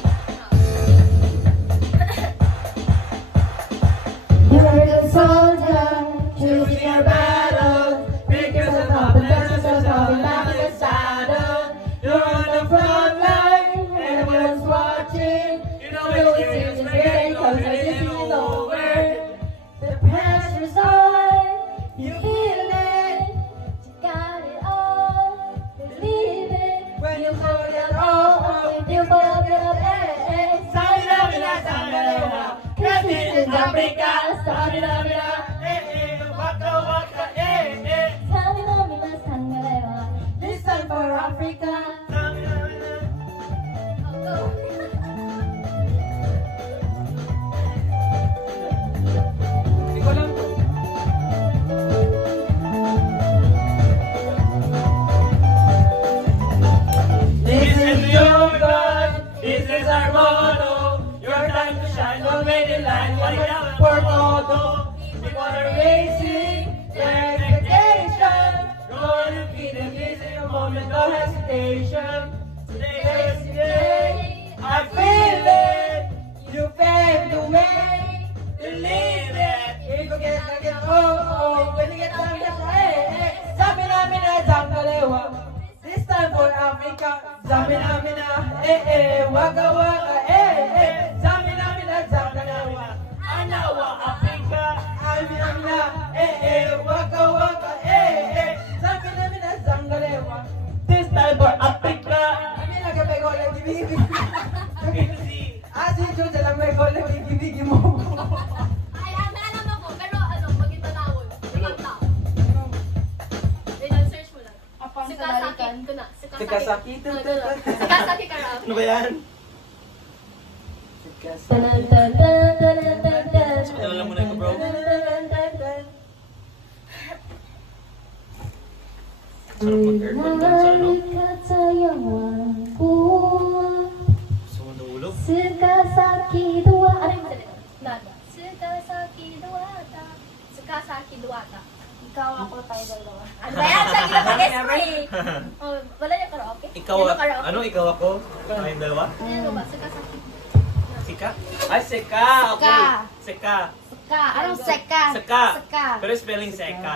You're a good soldier, choosing your battle. Pick yourself up and dust yourself off and back in the saddle. You're on the front line, everyone's watching. You know So it seems it's getting closer, this isn't over. The pressure's on, you feel it. You got it all, believe it. When you put it all, if you fall it up, Samina, Samina, cause this is Africa. Samina, Waka-waka, eh. Samina, Samina, this time for Africa. Hindi ko lang to. This is your God, this is our motto. Your time to shine, don't wait in line. For todo, people are raising their expectation. Going to feed them, this is a moment of hesitation. Today is the day, I feel it. You paved the way, believe it. If you get oh, when you get down, Samina, Zangalewa. This time for Africa. Samina, waka waka, Samina, Zangalewa. Anawa Africa. Samina, waka waka, Samina, Zangalewa. This time for Africa. Samina, kapag wala gibigi. Asi Jojo lang may wala gibigi mo. Ay, alam ako, pero ano, mag-itanawon. Kanta. Then, search mo lang. Sikasaki ko na. Sikasaki, Sikasaki ka raw. Ano ba yan? Tanan, tan, tan, tanan, tan, tan. Alam mo na ito, bro. Tanan, tanan, tan, tan. Sarap mag-aircon dun sa ano. Katayawan, buwan. Guess free. Oh, wala yung karaoke? Ikaw, Yun yung karaoke. ano? Ikaw ako? Kayong dalawa? Ano ba? Sakasaki. Sika? Ay, seka! Okay. Seka. Seka. Anong seka? Seka. Seka. Pero spelling seka.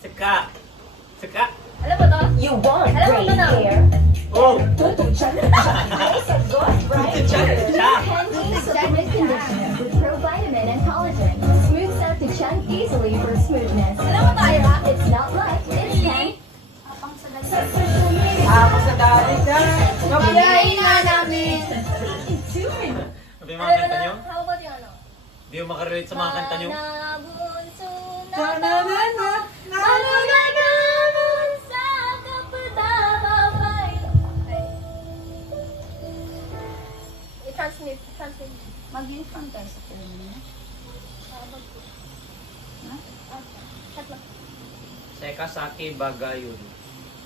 Seka. Seka. Alam mo to? You want Alam mo gray to na? hair? Oh! Tutu chan. Nice and good, right? Cha! Supplement conditioner with provitamin and collagen. Smooths out the chan easily for smoothness. Alam mo tayo, ha? It's not light, it's tan. Apang sa Ako sa dali ka. Mabiyahin nga namin. Sabi mga Alam mo kanta na, nyo? how about yung ano? Di mo makarelate sa mga kanta nyo? Nabunso na Ta-na-na-na. ano gagawin sa kapatama? Okay. I-transmit. Mag-inform tayo sa film niya. Seka, sake, bagayun.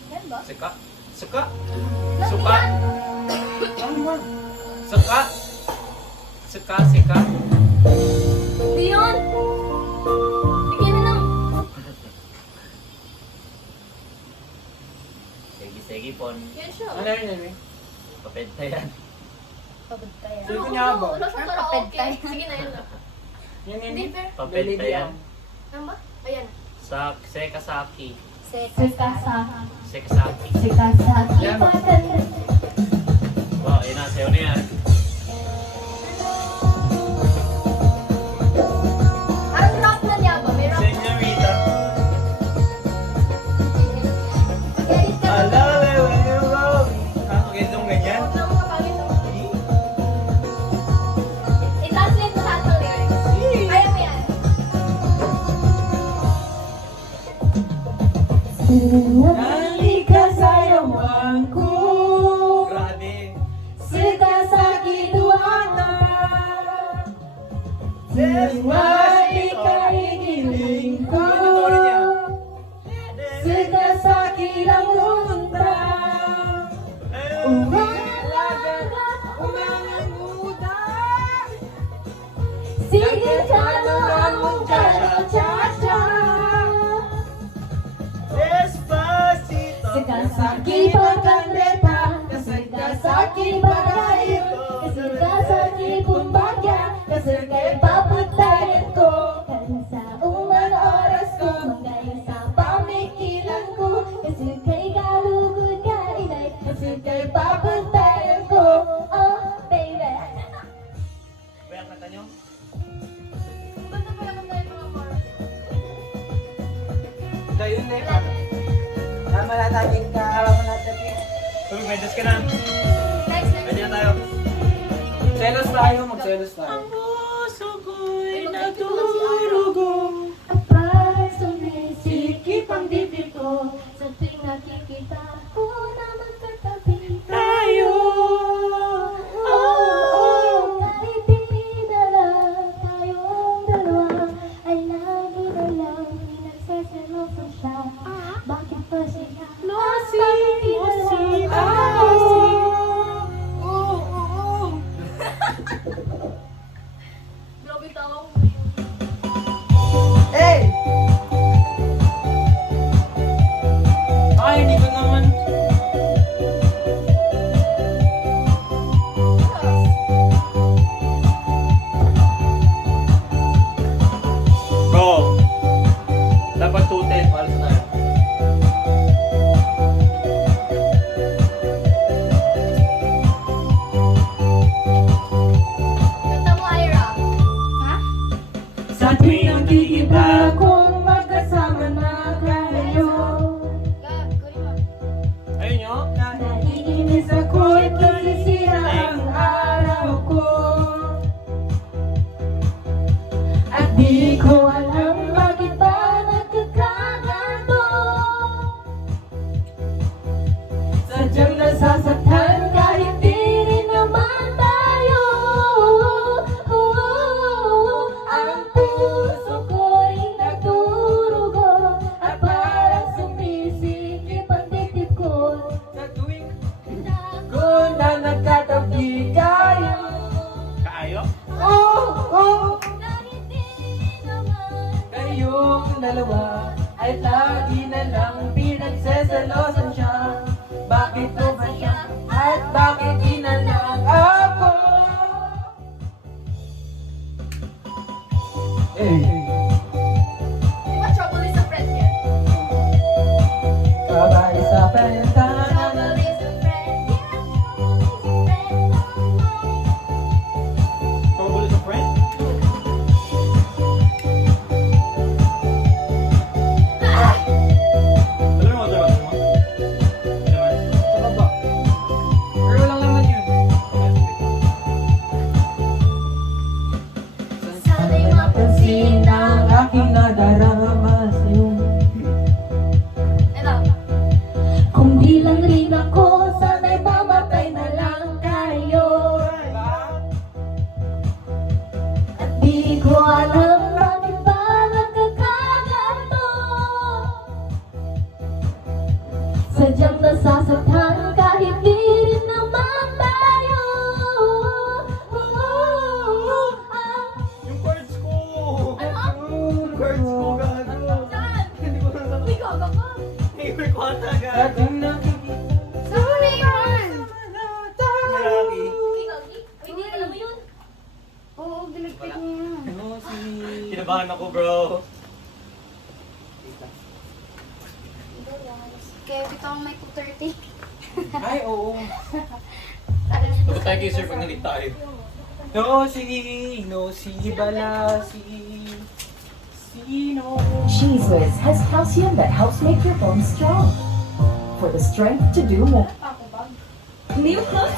Yan ba? Seka? Seka? Lagi Suka? yan. Seka? Seka, seka? Hindi yun. Bigyan na lang. Sige, pon. Yan siya. Ano yun? Papenta yan. Pagod kaya. Sige ko niya ba? Wala sa Ano, karaoke. kaped tayo? Sige na yun. Yan Hindi fair. Papenta yan. Ano ba? Ayan. Seka, sake. Seka sa. Seka, sake. Seka sa. Yan. Wow, yun na. Sayo na yan. Anong rap na niya ba? May rap. Senorita. Edit ka. I love it when you roll me. Okay, itong ganyan. Huwag lang mga pangit naman. I-translate mo lahat ng lyrics. Ayaw mo yan. Halika sa yawan ko. Grabe. Sika sa kiduana. Desmay kaigiling ko. Sika sa kilang lunta. Umangamuda. Sige, chalo ang cha-cha-cha. Despacito. Sakit pagkandeta, sakit pagkain, sakit pumbagya, kay papatayan ko. Sa umang oras ko, magaling sa pamikilan ko. Kasi kay kalugod ka, inay. Kasi kay papatayan ko. Oh, baby. Kaya ang kanta nyo? Ang ganda pala ng tayo mga chorus. Dahil na ikaw. Tama na natin ka, alam mo natin. Uy, medyas ka na. Next. Pwede na tayo. Selos tayo, mag-selos tayo. Puso ko'y naturugo. At parang sumisikip ang dibdib ko. Sa tuwing nakikita ko na magkatabi tayo. Kahit di na lang tayong dalawa, ay lagi na lang nagsaseloso siya. Bakit pa siya? Grabe tawa ko. Hey! Ay, hindi ko naman. Bro, dapat 210 para sa tayo. Kanta mo, Ira. Sa tuwing nakikita kong magkasama na kayo, Kunin mo. Ayun nyo? naiinis ako'y nasisira ang araw ko. At di ko alam bakit ba nagkakaganto. Sadyang nasasaktan kahit di rin naman tayo. Ang puso ko'y nagdurugo at parang sumisikip ang dibdib ko. Sa tuwing ko na nagkatabi kayo. Kaayo? Kahit di naman. Kayong dalawa ay lagi na lang pinagsasama. selosan siya? Bakit mo ba siya? At bakit inalang ako? Eh, Diba trouble is a friend yan? kabali sa pantana. Trouble is a friend, yeah. Trouble is a friend? Alam mo, diba? Sa baba. Pero walang laman yun. Sana'y mapansin Ang aking nadarama sa'yo. Ito. Kung di lang rin ako, sana'y mamatay na lang tayo. At di ko alam bakit ba nagkakaganto. Sadyang nasasaktan kahit di rin naman tayo. Yung cards ko! Ano? Yung cards ko, gago. Saan? Hindi ko na Uy, gaga ka. May kwanta, gago. Ating nakikita. Saan mo na yun? Malaki. Uy, gagi. Uy, hindi alam mo yun. Oo, giligpit niya. Ano si... Kinabahan ako, bro. Kaya dito ako may 230. Ay, oo. Bakit tayo kay sir pag nalit tayo? No, si Bala, Sino? Cheese Whiz has calcium that helps make your bones strong. For the strength to do more. New Close-Up.